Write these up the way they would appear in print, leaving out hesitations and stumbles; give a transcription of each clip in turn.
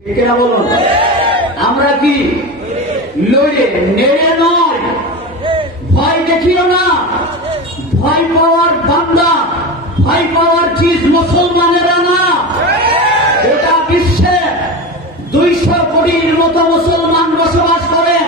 বলুন, আমরা কি লড়ে নেড়ে নয়, ভয় দেখিও না। ভয় পাওয়ার বান্দা, ভয় পাওয়ার চিজ মুসলমানেরা না। গোটা বিশ্বে 200 কোটির মতো মুসলমান বসবাস করে।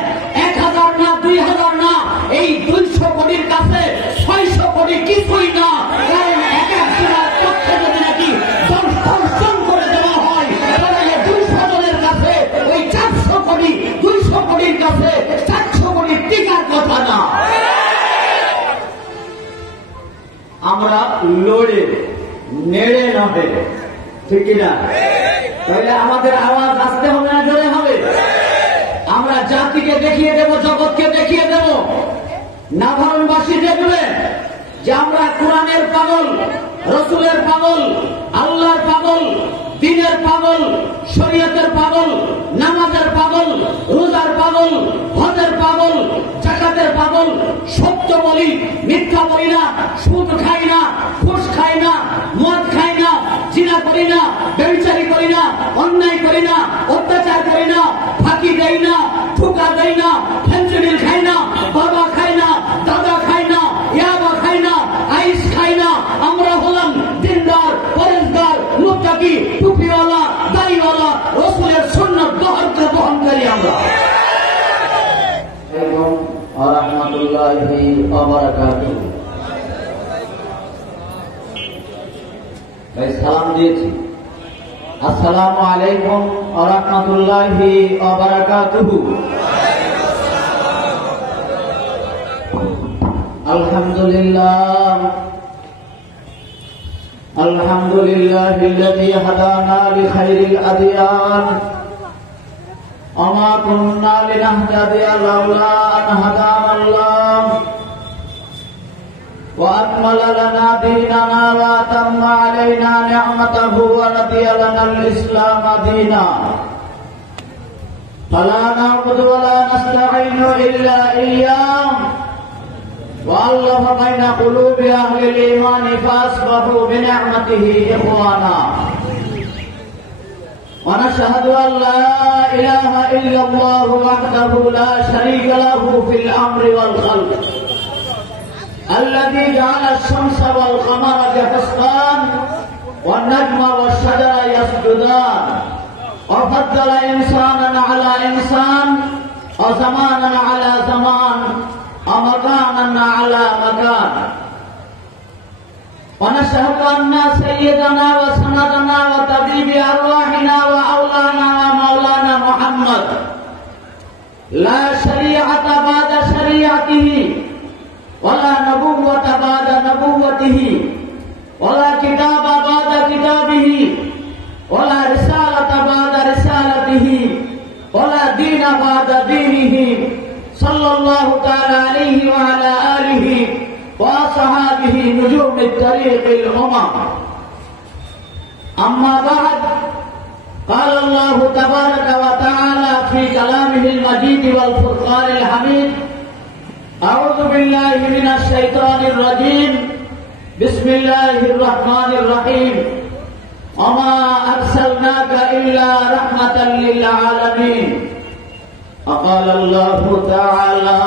1000 না 2000 না, এই 200 কোটির কাছে 600 কোটি কিছুই না। কারণ এক একজনের পক্ষে যদি নাকি 10 করে দেওয়া হয়, তাহলে 200 জনের কাছে ওই 400 কোটি, 200 কোটির কাছে 400 কোটি টিকার কথা না। আমরা লড়ে নেড়ে নহে, ঠিক কিনা? তাহলে আমাদের আওয়াজ আসতে হবে না জোরে হবে? আমরা জাতিকে দেখিয়ে দেব, জগৎকে দেখিয়ে দেব, নাভারণবাসী দেখবে যে আমরা কোরআনের পাগল, রসুলের পাগল, আল্লাহর পাগল, দ্বীনের পাগল, শরীয়তের পাগল, নামাজের পাগল, রোজার পাগল, হজের পাগল, জাকাতের পাগল। সত্য বলি, মিথ্যা বলি না, সুদ খাই না, ঘুষ খাই না, মদ খাই না, জিনা করি না, ব্যভিচারী করি না, অন্যায় করি না, অত্যাচার করি না, ফাঁকি দেই না, ঠুকা দেই না, ফেন্সিডিল খাই না, বাবা খাই না, দাদা খাই না, ইয়াবা খাই না, আইস খাই না। আমরা হলাম দিনদার, পরেশগার, মুত্তাকি, টুপিওয়ালা, দাড়িওয়ালা, রসুলের সুন্নাত বহনকারী আমরা। রাহমাতুল্লাহি ওয়া বারাকাতুহু। সালাম দিয়েছি। আসসালামু আলাইকুম ওয়া রাহমাতুল্লাহি ওয়া বারাকাতুহু। আলহামদুলিল্লাহ, আলহামদুলিল্লাহিল্লাযী হাদানা লিখাইরিল আদিয়ান ওয়া মা কুন্না লিনাহতাদিয়া লাউলা আন হাদানাল্লাহ ওয়া আকমালা লানা দীনানা ওয়া আতাম্মা আলাইনা নি'মাতাহু ওয়া রাদিয়া লানাল ইসলাম দীনান ফালা না'বুদু ওয়া লা নাস্তাঈনু ইল্লা ইয়্যাহু وألف بين قلوب أهل الإيمان فأصبحوا بنعمته إخوانا ونشهد أن لا إله إلا الله وحده لا شريك له في الأمر والخلق الذي جعل الشمس والقمر بحسبان والنجم والشجر يسجدان وفضل إنسانا على إنسان وزمانا على زمان ومكانا على مكان ونشهد أن سيدنا وسندنا وطبيب أرواحنا وأولانا ومولانا محمد لا شريعة بعد شريعته ولا نبوة بعد نبوته ولا كتاب بعد كتابه ولا رسالة بعد رسالته ولا دين بعد دينه صلى الله تعالى عليه وعلى آله وأصحابه نجوم الطريق الأمم. أما بعد، قال الله تبارك وتعالى في كلامه المجيد والفرقان الحميد: أعوذ بالله من الشيطان الرجيم، بسم الله الرحمن الرحيم، وما أرسلناك إلا رحمة للعالمين. وقال الله تعالى: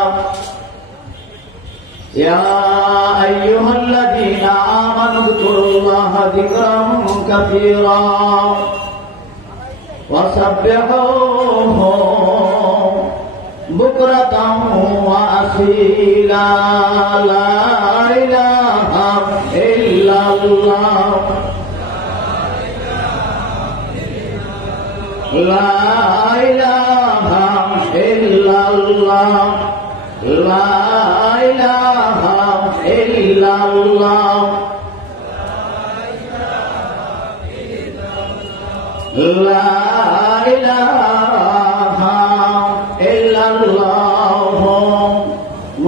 يا أيها الذين آمنوا اذكروا الله ذكرا كثيرا وسبحوه بكرة وأصيلا. لا إله إلا الله، لا إله إلا الله، لا إله إلا الله، لا إله إلا الله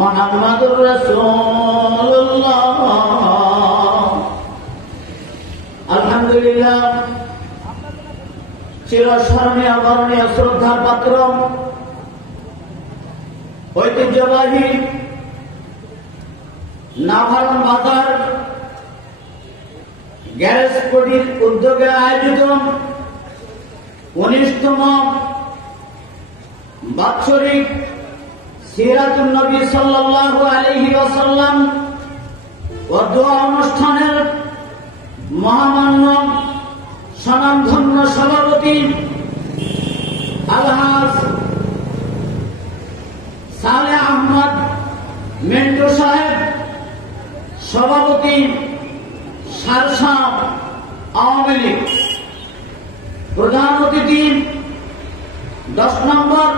محمد رسول الله. আলহামদুলিল্লাহ, চিরস্মরণীয় বরণীয় শ্রদ্ধার পাত্র, ঐতিহ্যবাহী নাভারণ বাজার গ্যারেজ পটির উদ্যোগে আয়োজিত 19তম বাৎসরিক সিরাতুন নবী সাল্লাল্লাহু আলাইহি ওয়াসাল্লাম ও দোয়া অনুষ্ঠানের মহামান্য স্বনামধন্য সভাপতি আলহাজ সালেহ আহমদ মেন্টু সাহেব, সভাপতি সারসা আওয়ামী লীগ। প্রধান অতিথি 10 নম্বর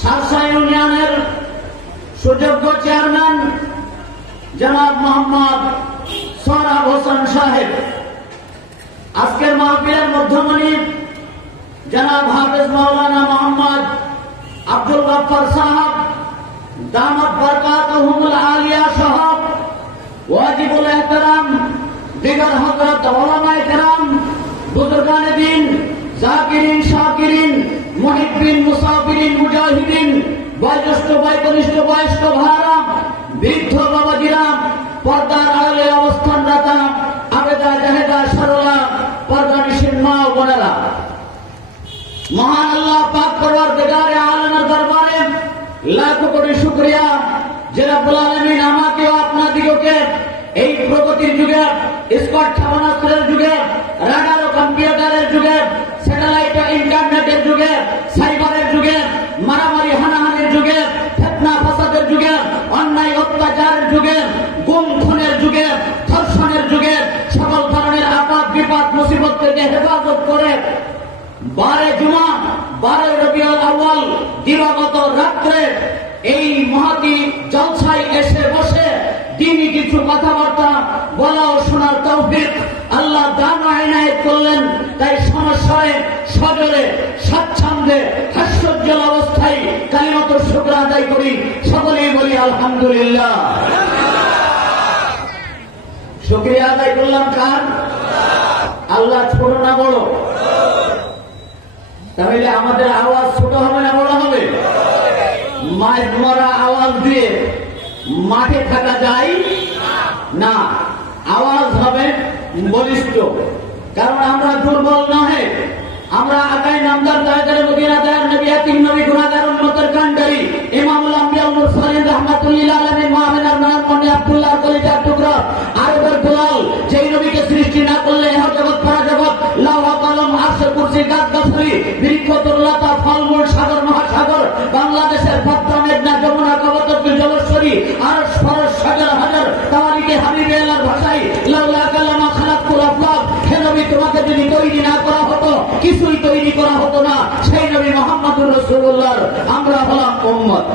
সারসা ইউনিয়নের সুযোগ্য চেয়ারম্যান জনাব মোহাম্মদ সোহরাব হোসেন সাহেব। আজকের মাহফিলের মধ্যমণি জনাব হাফেজ মাওলানা মোহাম্মদ আব্দুল গফফার সাহেব দামাত বরকাতুহুমুল আলিয়া সাহেব, ওয়াজিবুল এহতেরাম দিগার হযরত উলামায়ে কেরাম, বুজুর্গানে দ্বীন, জাকিরিন শাকিরিন, মুহিব্বিন মুসাফিরিন মুজাহিদিন, বয়োজ্যেষ্ঠ বয়োকনিষ্ঠ বয়স্ক ভাইরা, বৃদ্ধ বাবাজিরা, পর্দার আড়ালে অবস্থানরত আবেদা জাহেদা সরলা পর্দানিশীন মা ও বোনেরা, মহান আল্লাহ পাক পরওয়ারদিগারে আলমের দরবারে লাখ কোটি শুকরিয়া যে রব্বুল আলামিন আমাকে ও আপনাদিগকে এই প্রগতির যুগে, স্মার্ট ক্ষেপণাস্ত্রের যুগে, রাডার ও কম্পিউটারের যুগে, স্যাটেলাইট ও ইন্টারনেটের যুগে, সাইবারের যুগে, মারামারি হানাহানির যুগে, ফিতনা ফাসাদের যুগে, অন্যায় অত্যাচারের যুগে, গুম খুনের যুগে, ধর্ষণের যুগে, সকল ধরনের আপদ বিপদ মুসিবত থেকে হেফাজত করে 12 জুমা 12 রবিউল আউয়াল দিবাগত রাত্রে এই মহতি জলসায় এসে বসে তিনি কিছু কথাবার্তা বলা ও শোনার তৌফিক আল্লাহ দান ও ইনায়েত করলেন। তাই সমস্যায় সজরে স্বাচ্ছন্দ্যে হাস্যোজ্জ্বল অবস্থায় কালিমাতুশ শুকর আদায় করি, সকলেই বলি আলহামদুলিল্লাহ। শুকরিয়া আদায় করলাম কার? আল্লাহ। ছোট না বড়? তাহলে আমাদের আওয়াজ ছোট হবে না বড় হবে? মাইক মরা আওয়াজ দিয়ে মাঠে থাকা যায় না, আওয়াজ হবে বলিষ্ঠ। কারণ আমরা দুর্বল নহে, আমরা আকাই নামদার দায়দারে মদিনা দায়ের নবী আতিম নবী গুনাহগার উম্মতের কান্ডারি ইমামুল আম্বিয়া ওয়াল মুরসালিন রাহমাতুল্লিল আলামিন মাহমিনার নাম মনে আব্দুল্লাহ কলিজার টুকরা আরবের দুলাল, যেই নবীকে সৃষ্টি না করলে ইহ জগৎ পরা জগৎ, লাওহ কলম আরশ কুরসি গাছ গাছালি বৃক্ষ তরুলতা ফলমূল সাগর মহাসাগর, বাংলাদেশের পদ্মা মেঘনা যমুনা কবরতী জলেশ্বরী আর ফরজ সাগর হাজার তাওয়ারিকে হাবিবে আল্লাহর ভাষায় লাউলা কালামা খালাকুল আফলাক, হে নবী তোমাকে যদি তৈরি না করা হতো কিছুই তৈরি করা হতো না। সেই নবী মুহাম্মদুর রাসূলুল্লাহর আমরা হলাম উম্মত।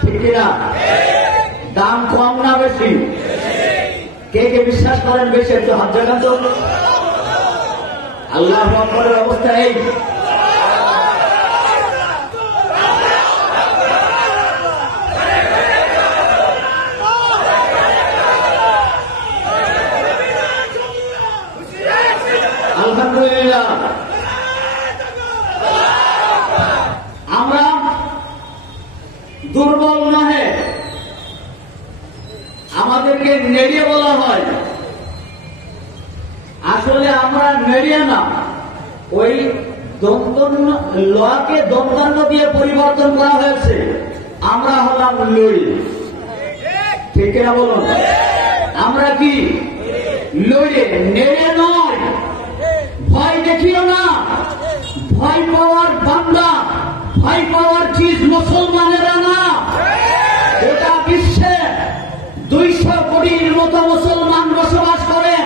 ঠিক কিনা? দাম কম না বেশি? কে কে বিশ্বাস করেন বেশি? একটু হাত জাগান তো। আল্লাহু আকবারের অবস্থা এই। আলহামদুলিল্লাহ। আমরা দুর্বল নহে, আমাদেরকে নেড়িয়ে বলা হয়। আসলে আমরা নেড়িয়ে না, ওই লকে দন্তান্ন দিয়ে পরিবর্তন করা হয়েছে। আমরা হলাম লড়ি। ঠিক না বলুন? আমরা কি লড়ে, নেড়ে নয়। ভয় দেখিও না, ভয় পাওয়ার বান্দা, ভয় পাওয়ার চিজ মুসলমানেরা না। গোটা বিশ্বে 200 কোটির মতো মুসলমান বসবাস করে,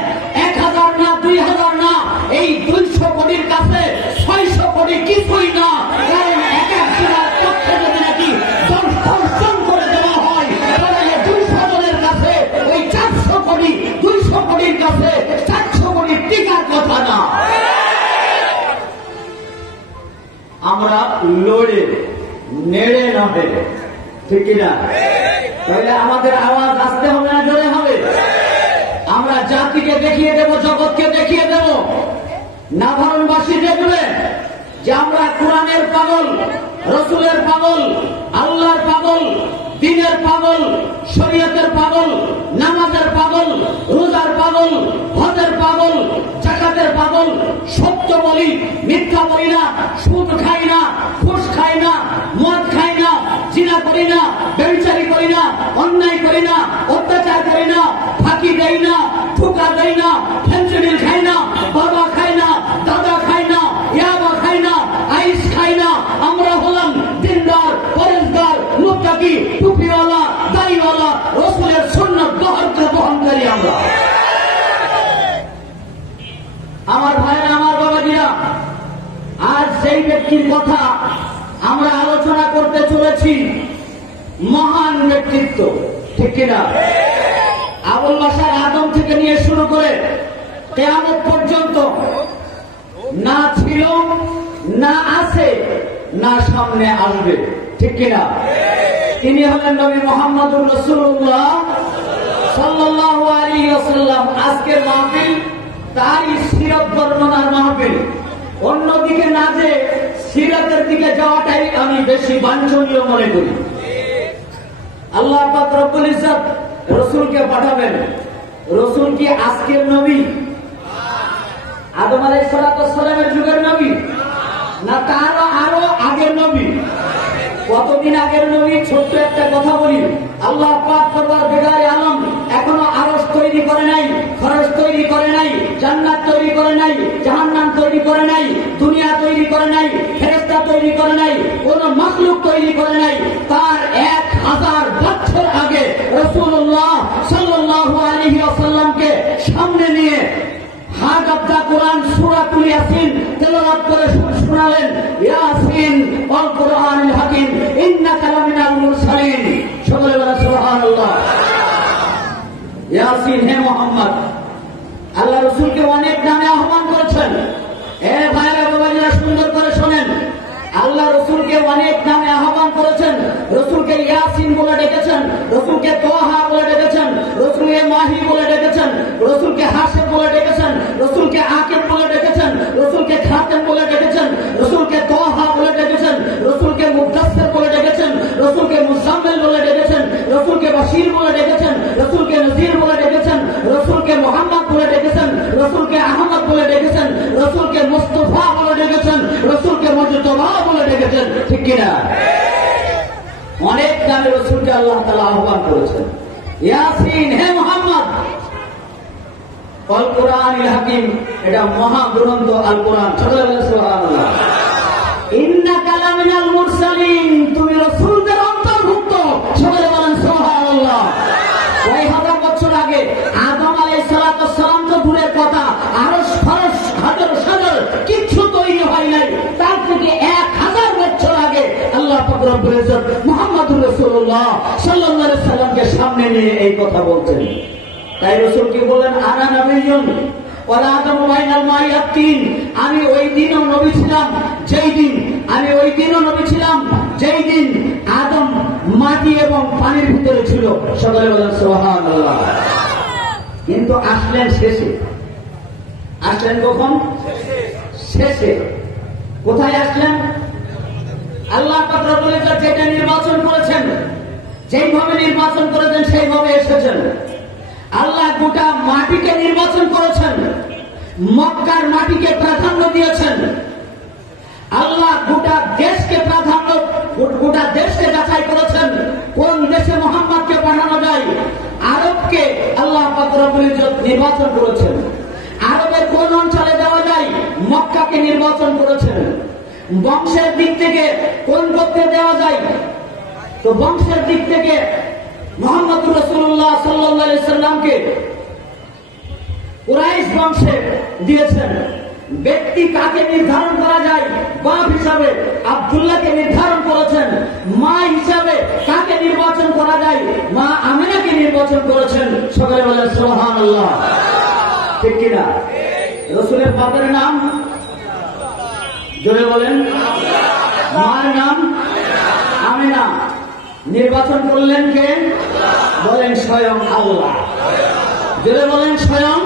1000 না 2000 না, এই 200 কোটির কাছে 600 কোটি কিছুই না। কারণ এক একজনের পক্ষে যদি নাকি দর্শন করে দেওয়া হয় তাহলে 200 জনের কাছে ওই 400 কোটি, 200 কোটির কাছে 400 কোটি টিকার কথা না। আমরা লড়ে নেড়ে নহে। ঠিক কিনা? তাহলে আমাদের আওয়াজ আসতে হবে না জোরে হবে? আমরা জাতিকে দেখিয়ে দেব, জগৎকে দেখিয়ে দেব, নাভারণবাসী দেখবে যে আমরা কোরআনের পাগল, রসুলের পাগল, আল্লাহর পাগল, দিনের পাগল, শরীয়তের পাগল, নামাজের পাগল, রোজার পাগল, হজের পাগল, জাকাতের পাগল। সত্য বলি, মিথ্যা বলি না, সুদ খাই না, ঘুষ খাই না, মদ খাই না, জিনা করি না, ব্যভিচারী করি না, অন্যায় করি না, অত্যাচার করি না, ফাঁকি দেই না, ধোঁকা দেই না, ফেন্সিডিল খাই না, বাবা খাই না, দাদা খাই না, ইয়াবা খাই না, আইস খাই না। আমরা হলাম দিনদার, পরেশদার, মুত্তাকি, টুপিওয়ালা, দাড়িওয়ালা, রাসূলের সুন্নাত বহনকারী আমরা। আমার ভাইরা, আমার বাবাজিরা, আজ সেই ব্যক্তির কথা আমরা আলোচনা করতে চলেছি, মহান ব্যক্তিত্ব, ঠিক কিনা? আবুল বাশার আদম থেকে নিয়ে শুরু করে কিয়ামত পর্যন্ত না ছিল, না আছে, না সামনে আসবে, ঠিক কিনা? তিনি হলেন নবী মুহাম্মদুর রাসূলুল্লাহ সাল্লাল্লাহু আলাইহি ওয়াসাল্লাম। আজকের মাহফিল তারই সিরাত বর্ণনার মাহফিল। অন্যদিকে না যে সিরাতের দিকে যাওয়াটাই আমি বেশি বাঞ্ছনীয় মনে করি। আল্লাহ পাক রব্বুল ইজ্জত রাসূলকে পাঠাবেন। রাসূল কি আজকের নবী? আদম আলাইহিস সালামের যুগের নবী? না তারও আরো আগের নবী? কতদিন আগের নবী? ছোট্ট একটা কথা বলি, আল্লাহ পাক পরওয়ারদিগারে আলম এখনো আরশ তৈরি করে নাই, ফরশ তৈরি করে নাই, জান্নাত তৈরি করে নাই, জাহান্নাম তৈরি করে নাই, দুনিয়া তৈরি করে নাই, ফেরেশতা তৈরি করে নাই, কোন মাখলুক তৈরি করে নাই। তার 1000 বছর আগে রাসূলুল্লাহ সাল্লাল্লাহু আলাইহি ওয়াসাল্লামকে সামনে নিয়ে হাত আব্দা কোরআন সূরাতুল ইয়াসিন তেলাওয়াত করে শোনালেন। ইয়াসিন ওয়াল কুরআনিল হাকিম ইন্নাকা লামিনাল মুরসালিন। সকলে বলেন সুবহানাল্লাহ। ইয়াসিন, হে মুহাম্মদ। আল্লাহ রাসূলকে অনেক নামে আহ্বান করেছেন। এ ভাইরা বাবাজিরা, সুন্দর করে শোনেন। আল্লাহ রাসূলকে অনেক নামে আহ্বান করেছেন। রাসূলকে ইয়াসিন বলে ডেকেছেন, রাসূলকে তোহা বলে ডেকেছেন, রাসূলকে মাহি বলে ডেকেছেন, রাসূলকে হাসিব বলে ডেকেছেন, রাসূলকে আকিব বলে ডেকেছেন, রাসূলকে খাতেম বলে ডেকেছেন, রাসূলকে তোহা বলে ডেকেছেন, রাসূলকে মুদাসসির বলে ডেকেছেন, রাসূলকে মুজাম্মিল বলে ডেকেছেন, রাসূলকে বাশীর বলে ডেকেছেন, রাসূলকে নযীর বলে ডেকেছেন, রাসূলকে মুহাম্মদ বলে ডেকেছেন, রাসূলকে আহমদ বলে ডেকেছেন, রাসূলকে মুস্তাফা বলে ডেকেছেন, রাসূলকে মুজতবা বলে ডেকেছেন, ঠিক কিনা? অনেক নামে রাসূলকে আল্লাহ তাআলা আহ্বান করেছেন। ইয়াসিন, হে মুহাম্মদ। আল কুরআনিল হাকিম, এটা মহাগ্রন্থ আল কোরআন। সকলে বলেন সুবহানাল্লাহ। ইন্নাকা লামিনাল মুরসালিন, তুমি রাসূলদের অন্তর্ভুক্ত। সকলে বলেন সুবহানাল্লাহ। 1000 বছর আগে আদম আলাইহিস সালাম তো দূরের কথা, আরশ ফরশ হাজার সাজার কিছু তৈরি হয় নাই। তার থেকে 1000 বছর আগে আল্লাহ পাক রব্বুল ইজ্জত মুহাম্মদুর রাসূলুল্লাহ সাল্লাল্লাহু আলাইহি সাল্লামকে সামনে নিয়ে এই কথা বলতেন। তাই রাসূল কি বলেন, আনা নবিয়্যুন ওয়ালা আদামু বাইনাল মাই আত-তিন। আমি ওই দিনও নবী ছিলাম যেই দিন, আমি ওই দিনও নবী ছিলাম যেই দিন আদম মাটি এবং পানির ভিতরে ছিল। সকলে বলেন সুবহানাল্লাহ। কিন্তু আসলেন শেষে। আসলেন কখন? শেষে। কোথায় আসলেন? আল্লাহ পাক রব্বুল ইজ্জত যেটা নির্বাচন করেছেন, যেইভাবে নির্বাচন করেছেন সেইভাবে এসেছেন। আল্লাহ গোটা মাটিকে নির্বাচন করেছেন, মক্কার মাটিকে প্রাধান্য দিয়েছেন। আল্লাহ গোটা দেশকে প্রাধান্য, গোটা দেশকে যাচাই করেছেন কোন দেশে মুহাম্মদকে পাঠানো যায়। আরবকে আল্লাহ পাক রব্বুল ইজ্জত নির্বাচন করেছেন। আরবের কোন অঞ্চলে যাওয়া যায়, মক্কাকে নির্বাচন করেছেন। বংশের দিক থেকে কোন গোত্রে দেওয়া যায়, তো বংশের দিক থেকে মুহাম্মদুর রাসূলুল্লাহ সাল্লাল্লাহু আলাইহি সাল্লামকে কুরাইশ বংশে দিয়েছেন। ব্যক্তি কাকে নির্ধারণ করা যায়, বাপ হিসাবে আব্দুল্লাহকে নির্ধারণ করেছেন। মা হিসাবে কাকে নির্বাচন করা যায়, মা আমিনাকে নির্বাচন করেছেন। সকলে বলেন সুবহানাল্লাহ, ঠিক কিনা? রাসূলের বাপের নাম জোরে বলেন, মার নাম আমিনা। নির্বাচন করলেন কে? বলেন স্বয়ং আল্লাহ। জোরে বলেন স্বয়ং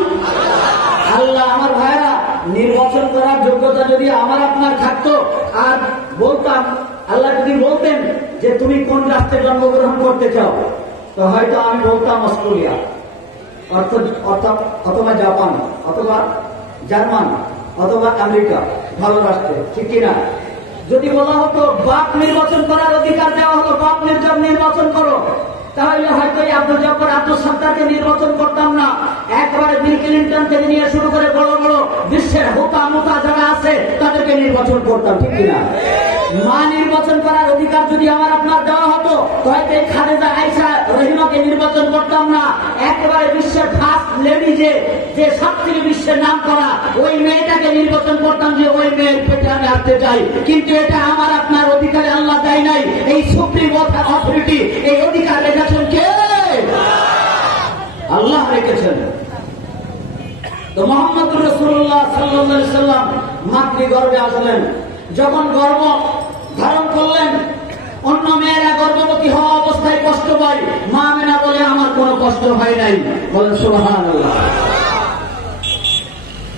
আল্লাহ। আমার ভাইরা, নির্বাচন করার যোগ্যতা যদি আমার আপনার থাকতো, আর বলতাম, আল্লাহ যদি বলতেন যে তুমি কোন রাষ্ট্রে জন্মগ্রহণ করতে চাও, তো হয়তো আমি বলতাম অস্ট্রেলিয়া অথবা জাপান অথবা জার্মান অথবা আমেরিকা, ভালো রাষ্ট্রে, ঠিক কিনা? যদি বলা হতো বাপ নির্বাচন করার অধিকার দেওয়া হলো, বাপ নির্বাচন করো, তাহলে হয়তো আব্দুল জব্বার আব্দুল সাত্তারকে নির্বাচন করতাম না, একবারে বিল ক্লিনটন থেকে নিয়ে শুরু করে বড় বড় বিশ্বের হোতা মোতা যারা আছে তাদেরকে নির্বাচন করতাম, ঠিক কিনা? মা নির্বাচন করার অধিকার যদি আমার আপনার দেওয়া হতো, হয়তো খালেদা আয়েশা রহিমাকে নির্বাচন করতাম না, একেবারে বিশ্বের ফার্স্ট লেডি যে সব থেকে বিশ্বের নাম করা ওই মেয়েটাকে নির্বাচন করতাম, যে ওই মেয়ের পেটে আমি আসতে চাই। কিন্তু এটা আমার আপনার অধিকারে আল্লাহ দেয় নাই। এই সুপ্রিম অথরিটি, এই অধিকার রেখেছেন কে? আল্লাহ রেখেছেন। তো মুহাম্মদ রাসূলুল্লাহ সাল্লাল্লাহু আলাইহি সাল্লাম মাতৃগর্ভে আসলেন, যখন গর্ভ ধারণ করলেন, অন্য মেয়েরা গর্ভবতী হওয়া অবস্থায় কষ্ট পায়, মা আমেনা বলে আমার কোনো কষ্ট হয় নাই। বলেন সুবহানাল্লাহ।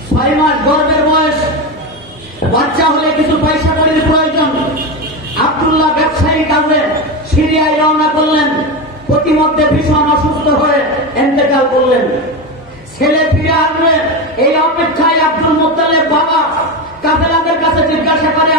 6 মাস গর্ভের বয়স, বাচ্চা হলে কিছু পয়সা কড়ির প্রয়োজন। আব্দুল্লাহ ব্যবসায়ী কাজে সিরিয়ায় রওনা করলেন, প্রতিমধ্যে ভীষণ অসুস্থ হয়ে ইন্তেকাল করলেন। ছেলে ফিরে আসবে এই অপেক্ষায় আব্দুল মুত্তালিব বাবা কাফেলাদের কাছে জিজ্ঞাসা করে,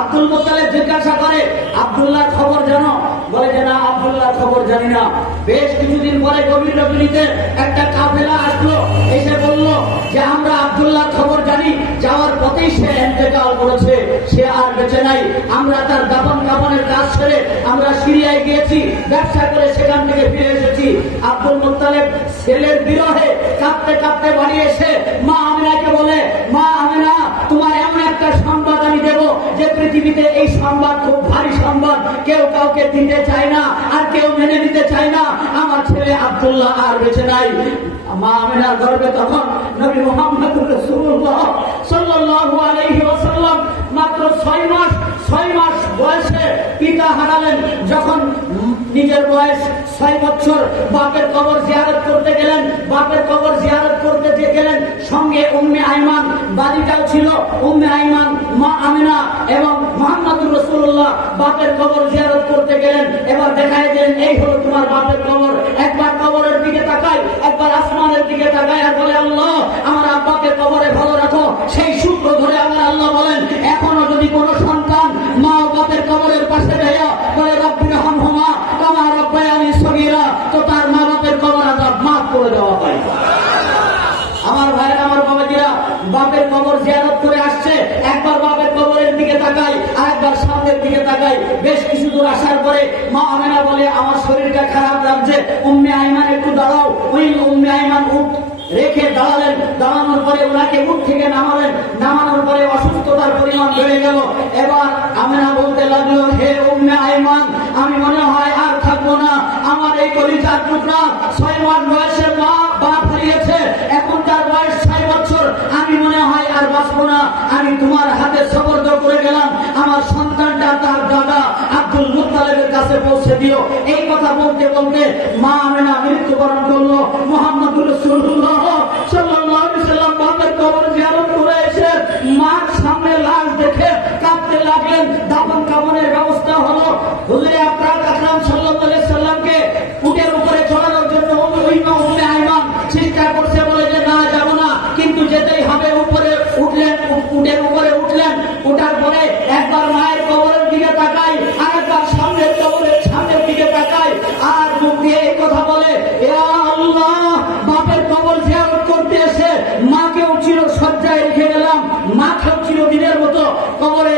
আব্দুল মুত্তালিব জিজ্ঞাসা করে, আব্দুল্লাহ খবর জানো? বলে যে না, আব্দুল্লাহ খবর জানি না। বেশ কিছুদিন পরে গভীর রজনীতে একটা কাফেলা আসলো, এসে বলল যে আমরা আব্দুল্লাহ খবর জানি, যাওয়ার পথেই সে ইন্তেকাল করেছে, সে আর বেঁচে নাই। আমরা তার দাফন কাফনের কাজ ছেড়ে আমরা সিরিয়ায় গিয়েছি, ব্যবসা করে সেখান থেকে ফিরে এসেছি। আব্দুল মুত্তালিব ছেলের বিরহে কাঁপতে কাঁপতে বাড়ি এসে মা আমিনাকে বলে, মা আমিনা, তোমার এমন একটা সংবাদ আমি দেব যে পৃথিবীতে এই সংবাদ খুব ভারী সংবাদ, কেউ কাউকে দিতে চায় না আর কেউ মেনে নিতে চায় না। আমার ছেলে আব্দুল্লাহ আর বেঁচে নাই। মা আমিনার গর্ভে তখন নবী মুহাম্মদ রাসূলুল্লাহ সাল্লাল্লাহু আলাইহি ওয়াসাল্লাম মাত্র 6 মাস বয়সে পিতা হারালেন। যখন নিজের বয়স 6 বছর, বাপের কবর জিয়ারত করতে গেলেন। বাপের কবর জিয়ারত করতে যে গেলেন, সঙ্গে উম্মে আইমান বালিকাও ছিল। উম্মে আইমান, মা আমিনা এবং মুহাম্মদুর রাসূলুল্লাহ বাপের কবর জিয়ারত করতে গেলেন। এবার দেখায় দেন, এই হলো তোমার বাপের কবর। একবার কবরের দিকে তাকায়, একবার আসমানের দিকে তাকায় আর বলে, আল্লাহ আমার আব্বাকে কবরে ভালো রাখো। সেই সূত্র ধরে আমার আল্লাহ বলেন, এখনো যদি কোন সন্তান মা ও বাপের কবরের পাশে যাইয়া বলে রব্বিরহামহুমা কামা রাব্বায়ানি সগীরা, তো তার মা বাপের কবর আযাব মাফ করে দেওয়া হয়। আমার ভাইরা, আমার বাবাজিরা, বাপের কবর জিয়ারত করে আসছে, একবার বাপের কবরের দিকে তাকাই আর একবার সামনের দিকে তাকাই। বেশ কিছু দূর আসার পরে মা আমেনা বলে, আমার শরীরটা খারাপ লাগছে, উম্মে আইমান একটু দাঁড়াও। ওই উম্মে আইমান উঠ রেখে দাঁড়ালেন। দাঁড়ানোর পরে ওনাকে উঠ থেকে নামালেন। নামানোর পরে অসুস্থতার পরিমাণ বেড়ে গেল। এবার আমেনা বলতে লাগলো, হে উম্মে আইমান, আমি মনে হয় আর থাকবো না। আমার এই কলিজার টুকরা 6 মাস বয়সে মা বাপ হারিয়েছে, এখন তার বয়স 6 বছর, আমি মনে হয় আর বাঁচবো না। আমি তোমার হাতে সুপর্দ করে গেলাম, আমার সন্তানটা তার দাদা আব্দুল মুত্তালিবের কাছে পৌঁছে দিও। এই কথা বলতে বলতে মা আমেনা মৃত্যুবরণ করলো। মুহাম্মদুর রাসূলুল্লাহ সাল্লাল্লাহু আলাইহি সাল্লাম বাপের কবর জিয়ারত করে এসে মার সামনে লাশ দেখে কাঁদতে লাগলেন। দাফন কাফনের ব্যবস্থা হলো। হুজুরে আকরাম সাল্লাল্লাহু আলাইহি সাল্লামকে উটের উপরে চড়ানোর জন্য উম্মে আইমান চেষ্টা করছে, বলে যে না, যাব না, কিন্তু যেতেই হবে। উপরে উঠলেন, উটের উপরে উঠলেন। উঠার পরে একবার মায়ের কবরের দিকে তাকাই, আর একবার সামনের কবরের সামনের দিকে তাকাই, আর মুখ দিয়ে এই কথা বলে, ইয়া আল্লাহ, বাপের কবর জিয়ারত করতে এসে মাকেও চির সজ্জায় রেখে গেলাম, মাকেও চিরদিনের মতো কবরে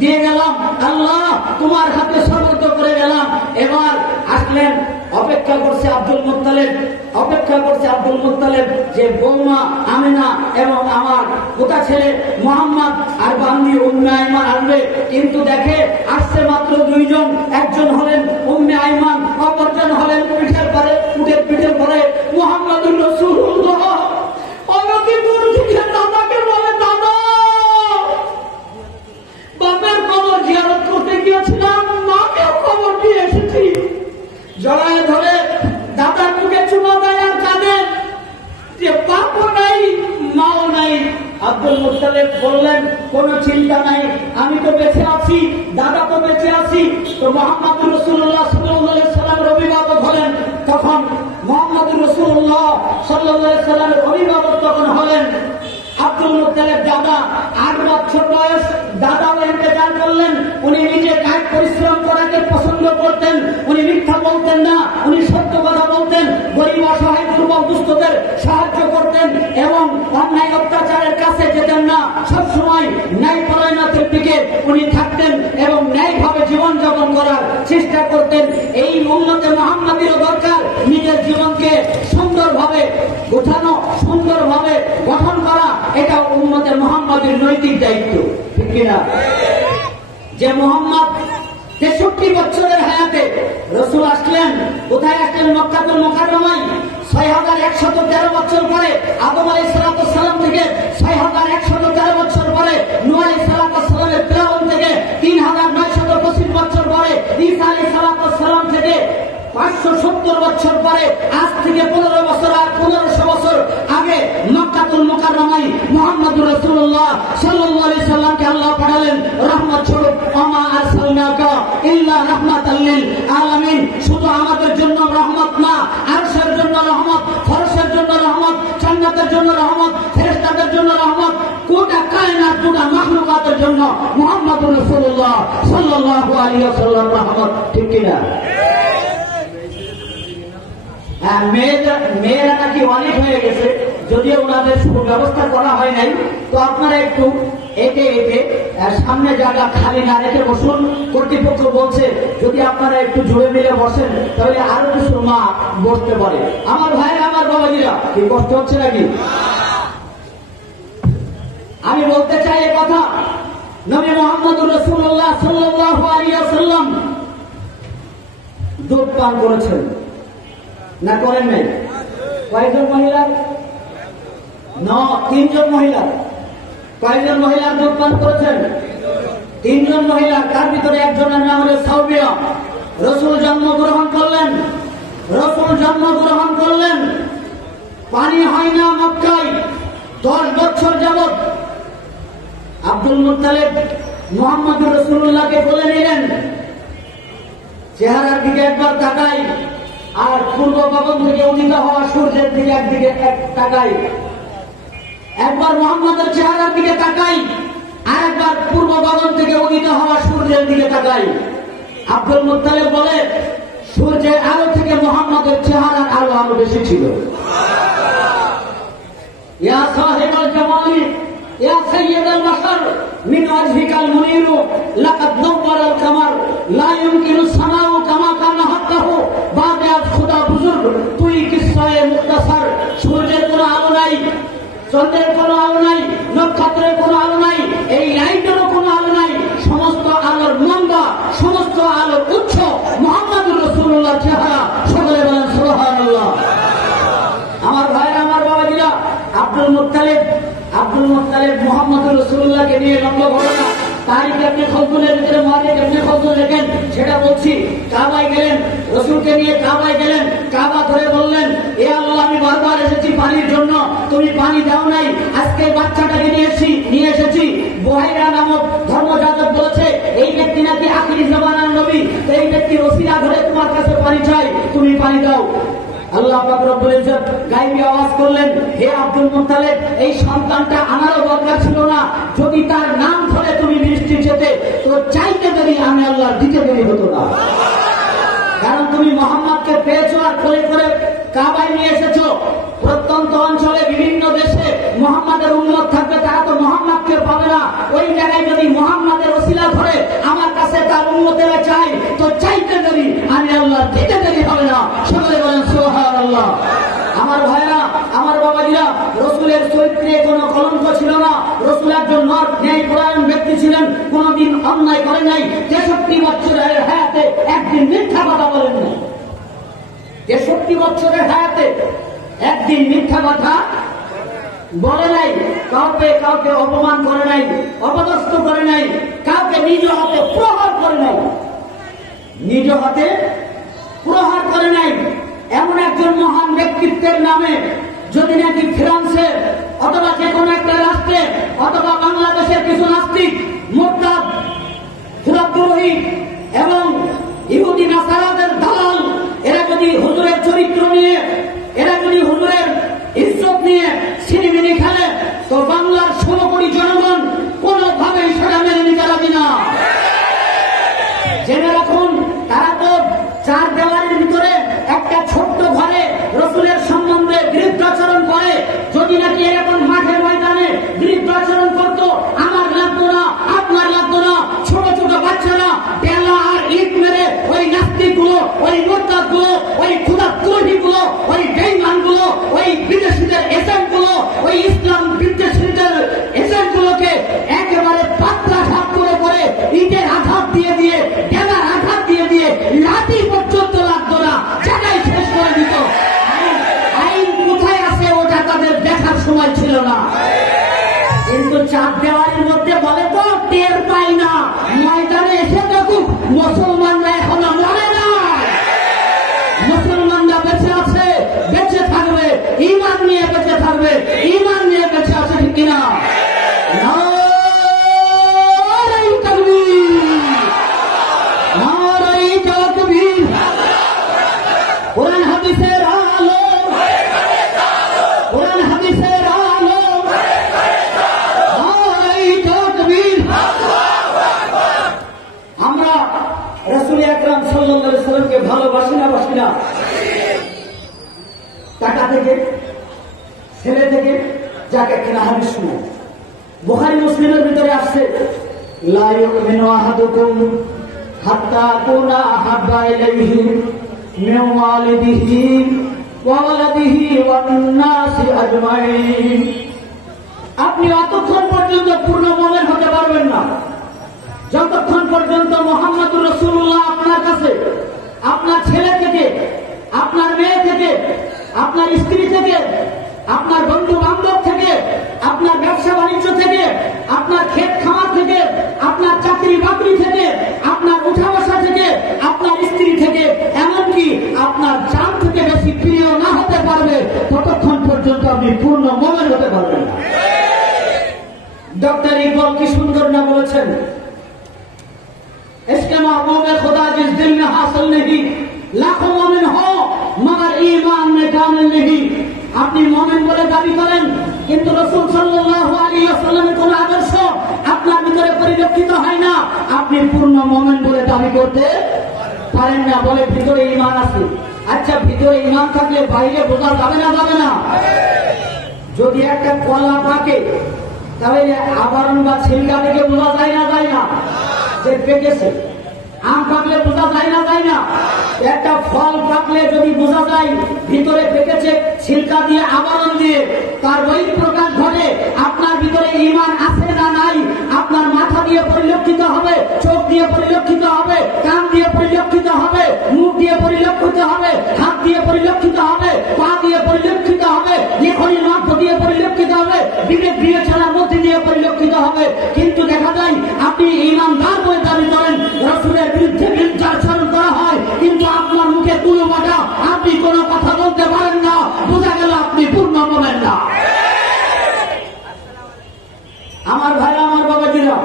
দিয়ে গেলাম। আল্লাহ, তোমার হাতে সমর্থ করে গেলাম। এবার আসলেন, অপেক্ষা করছে আব্দুল মুত্তালিব যে বৌমা আমিনা এবং আমার পোতা ছেলে মুহাম্মদ আর বান্দি উম্মে আইমান আসবে। কিন্তু দেখে আসছে মাত্র 2 জন। একজন হলেন উম্মে আইমান, অপরজন হলেন উটের পিঠের পরে মুহাম্মদুর রাসূলুল্লাহ। অনতি দূর থেকে দাদাকে বলে, দাদা, বাপের কবর জিয়ারত করতে গিয়েছিলাম, মাকেও কবর দিয়ে এসেছি। জড়ায় ধরে দাদার মুখে চুমা দেয় আর কাঁদে যে বাপও নাই, মাও নাই। আব্দুল মুত্তালিব বললেন, কোনো চিন্তা নাই, আমি তো বেঁচে আছি, দাদা তো বেঁচে আছি, তো মুহাম্মদুর রাসূলুল্লাহ সাল্লাল্লাহু আলাইহি সাল্লামের অভিভাবক হলেন। তখন মুহাম্মদুর রাসূলুল্লাহ সাল্লাল্লাহু আলাইহি সাল্লামের অভিভাবক তখন হলেন আব্দুল মুত্তালিব দাদা। 8 বছর বয়স দাদাও ইন্তেকাল করলেন। উনি নিজে কায়িক পরিশ্রম করাকে পছন্দ করতেন। উনি মিথ্যা বলতেন না, উনি সত্য কথা বলতেন। গরিব অসহায় দুর্বল দুস্থদের সাহায্য করতেন এবং অন্যায় অত্যাচারের কাছে যেতেন না। সবসময় ন্যায় পরায়ণতার দিকে উনি থাকতেন এবং ন্যায়ভাবে জীবনযাপন করার চেষ্টা করতেন। এই উম্মতে মুহাম্মাদীরও দরকার নিজের জীবনকে সুন্দরভাবে গোছানো, সুন্দরভাবে গঠন করা। এটা উম্মতে মুহাম্মাদীর নৈতিক দায়িত্ব, ঠিক কিনা? যে মুহাম্মদ 63 বছরের হায়াতে রাসূল আসলেন। কোথায় আসলেন? মক্কাতুল মুকাররমায়। 6113 বছর পরে আদম আলাইহিস সালাম থেকে 6113 বছর পরে নূহ আলাইহিস সালামের ফিরাউন থেকে 3925 বছর পরে ঈসা আলাইহিস সালাম থেকে 570 বছর পরে আজ থেকে 15 বছর আর 1500 বছর আগে মক্কাতুল মুকাররমায় মুহাম্মদুর রাসূলুল্লাহ সাল্লাল্লাহু আলাইহি সাল্লামকে আল্লাহ পাঠালেন রহমত স্বরূপ। ওমা আরসালনাকা ইল্লা রাহমাতাল লিল আলামিন। শুধু আমাদের জন্য রহমত না, আরশের জন্য রহমত, ফরশের জন্য রহমত, জান্নাতের জন্য রহমত, ফেরেশতাদের জন্য রহমত, গোটা কায়নাত, গোটা মাখলুকাতের জন্য মুহাম্মদুর রাসূলুল্লাহ সাল্লাল্লাহু আলাইহি ওয়াসাল্লাম রহমত, ঠিক কিনা? হ্যাঁ, মেয়েরা নাকি অনেক হয়ে গেছে, যদিও ওনাদের ব্যবস্থা করা হয় নাই। তো আপনারা একটু এতে সামনে জায়গা খালি না রেখে বসুন। কর্তৃপক্ষ বলছে যদি আপনারা একটু জুড়ে মিলে বসেন তাহলে আরো কিছু মা বসতে পারে। আমার ভাইরা, আমার বাবাজিরা, কি কষ্ট হচ্ছে নাকি? আমি বলতে চাই এ কথা, নবী মুহাম্মদুর রাসূলুল্লাহ সাল্লাল্লাহু আলাইহি ওয়াসাল্লাম দুধ পান করেছেন না করেন নাই? কয়জন মহিলা? 3জন মহিলা। কয়জন মহিলা দুধ পান করেছেন? 3জন মহিলা। তার ভিতরে একজনের নাম হল সাউবিয়া। রাসূল জন্মগ্রহণ করলেন, পানি হয় না মক্কায় 10 বছর যাবৎ। আব্দুল মুত্তালিব মুহাম্মদুর রাসূলুল্লাহকে বলে নিলেন, চেহারার দিকে একবার তাকাই, আর পূর্ব গগন থেকে উদিত হওয়া সূর্যের দিকে একদিকে তাকাই। একবার মুহাম্মদের চেহারার দিকে তাকাই, আর একবার পূর্ব গগন থেকে উদিত হওয়া সূর্যের দিকে তাকাই। আব্দুল মুত্তালিব বলে, সূর্যের আলো থেকে মুহাম্মদের চেহারার আলো আরো বেশি ছিল। ইয়া সাহিবাল জামালি ইয়া সাইয়্যিদাল বাশার মিন ওয়াজহিকাল মুনির লাকাদ নাওয়ারাল কামার লা ইউমকিনু সামাউ কামা কানা হাক্কাহু বাদে আজ খোদা বুজুর্গ তুই কিসসায়ে মুখতাসার। সূর্যের কোনো আলো নাই, চন্দ্রের কোনো আলো নাই, নক্ষত্রের কোনো আলো নাই, এই লাইটেরও কোনো আলো নাই। সমস্ত আলোর মন্দা, সমস্ত আলোর উৎস মুহাম্মদুর রাসূলুল্লাহর চেহারা। সকলে বলেন সুবহানাল্লাহ। আমার ভাইরা, আমার বাবাজিরা, আব্দুল মুত্তালিব মুহাম্মদুর রাসূলুল্লাহকে নিয়ে লম্বা ঘটনা। তারিখ ইবনে খালদুনের ভিতরে মুহাদ্দিস ইবনে খালদুন লেখেন, সেটা বলছি। কাবায় গেলেন, রাসূলকে নিয়ে কাবায় গেলেন। কাবা ধরে বললেন, এ আল্লাহ, আমি বারবার এসেছি পানির জন্য, তুমি পানি দাও নাই। আজকে বাচ্চাটাকে নিয়ে এসেছি। বুহাইরা নামক ধর্মযাজক বলেছে এই ব্যক্তি নাকি আখিরি জামানার নবী, তো এই ব্যক্তির ওসিলা ধরে তোমার কাছে পানি চাই, তুমি পানি দাও। আল্লাহ পাক রব্বুল ইজ্জত গায়বী আওয়াজ করলেন, হে আব্দুল মুত্তালিব, এই সন্তানটা আমারও দরকার ছিল না। যদি তার নাম ধরে তুমি বৃষ্টি যেতে, তো চাইতে দেরি আমি আল্লাহ দিতে দেরি হতো না। কারণ তুমি মুহাম্মদকে পেয়েছো আর করে করে কাবায় নিয়ে এসেছো। প্রত্যন্ত অঞ্চলে বিভিন্ন দেশে মুহাম্মাদের উম্মত থাকবে, তারা তো মুহাম্মদকে পাবে না। ওই জায়গায় যদি মুহাম্মাদের ওসিলা ধরে আমার কাছে তার উম্মতেরা চাই, তো চাইতে দেরি আমি আল্লাহ দিতে দেরি হবে না। সকলে বলেন সুবহানাল্লাহ। আমার ভাইরা, আমার বাবাজিরা, রাসূলের চরিত্রে কোনো কলঙ্ক ছিল না। রাসূল একজন ন্যায়পরায়ণ ব্যক্তি ছিলেন, কোনদিন অন্যায় করেন নাই। 63 বছরের হায়াতে একদিন মিথ্যা কথা বলেন নাই। 63 বছরের হায়াতে একদিন মিথ্যা কথা বলে নাই। কাউকে অপমান করে নাই, অপদস্থ করে নাই, কাউকে নিজ হাতে প্রহার করে নাই। এমন একজন মহান ব্যক্তিত্বের নামে যদি নাকি ফ্রান্সে অথবা যে কোনো একটা রাষ্ট্রে অথবা বাংলাদেশের কিছু নাস্তিক, মুরতাদ, খুদাদ্রোহী এবং ময়দানে এসে দেখুক মুসলমানরা এখনো মরে না, মুসলমানরা বেঁচে আছে, বেঁচে থাকবে, ঈমান নিয়ে বেঁচে থাকবে, ঈমান নিয়ে বেঁচে আছে, ঠিক কিনা? নারায়ে তাকবীর, নারায়ে তাকবীর। কোরআন হাদিসের আলো, কোরআন হাদিসের আলো, নারায়ে তাকবীর। আমরা রাসূল আকরাম সাল্লাল্লাহু আলাইহি ওয়াসাল্লামকে ভালোবাসি না বাসি না? টাকা থেকে, ছেলে থেকে, যাকে কিনা হাদিস শুনে বুখারী মুসলিমের ভিতরে আসছে, লা ইউমিনু আহাদুকুম হাত্তা কুনা আহাব্বা ইলাইহি মিন ওয়ালিদিহি ওয়া ওয়ালাদিহি ওয়ান নাসি আজমাইন। আপনি অতক্ষণ পর্যন্ত পূর্ণ মুমিন হতে পারবেন না যতক্ষণ পর্যন্ত মুহাম্মদুর রাসূলুল্লাহ আপনার কাছে, আপনার ছেলে থেকে, আপনার মেয়ে থেকে, আপনার স্ত্রী থেকে, আপনার বন্ধু বান্ধব থেকে, আপনার ব্যবসা বাণিজ্য থেকে, আপনার ক্ষেত খামার থেকে, আপনার চাকরি বাকরি থেকে, আপনার উঠা বসা থেকে, আপনার স্ত্রী থেকে, এমনকি আপনার জান থেকে বেশি প্রিয় না হতে পারবে ততক্ষণ পর্যন্ত আপনি পূর্ণ মুমিন হতে পারবেন না। ডক্টর ইকবাল কি সুন্দর না বলেছেন, इसके महबूब खुदा जिस दिल में हासिल नहीं लाखों मोमिन हो मगर ईमान में कामिल नहीं। আপনি মুমিন বলে দাবি করেন কিন্তু রাসূল সাল্লাল্লাহু আলাইহি ওয়াসাল্লামের কোন আদর্শ আপনার ভিতরে পরিলক্ষিত হয় না, আপনি পূর্ণ মুমিন বলে দাবি করতে পারেন না। বলে ভিতরে ঈমান আছে। আচ্ছা, ভিতরে ঈমান থাকলে বাইরে বোঝা যাবে না? যাবে না। যদি একটা কলা পাকে তাহলে আবরণ বা ছিলকা থেকে বোঝা যায় না? যায় না যে পেকেছে। আম পাকলে বোঝা যায় না? যায় না। একটা ফল পাকলে যদি বোঝা যায় ভিতরে পেকেছে ছিলকা দিয়ে, আবরণ দিয়ে, তার ওই প্রকাশ ঘটে আপনার ভিতরে ঈমান আছে না নাই আপনার মাথা দিয়ে পরিলক্ষিত হবে, চোখ দিয়ে পরিলক্ষিত হবে, কান দিয়ে পরিলক্ষিত হবে, মুখ দিয়ে পরিলক্ষিত হবে, হাত দিয়ে পরিলক্ষিত হবে, পা দিয়ে পরিলক্ষিত হবে, লেখনির মাধ্য দিয়ে পরিলক্ষিত হবে, বিবেক বিবেচনার মধ্যে দিয়ে পরিলক্ষিত হবে। কিন্তু দেখা যায় আপনি ঈমানদার বলে দাবি করেন, রাসূলের বিরুদ্ধে মিথ্যাচরণ করা হয় কিন্তু আপনার মুখে তুলো বাটা, আপনি কোনো কথা বলতে পারেন না, বোঝা গেল আপনি পূর্ণ মুমিন না। আমার ভাইরা, আমার বাবাজিরা,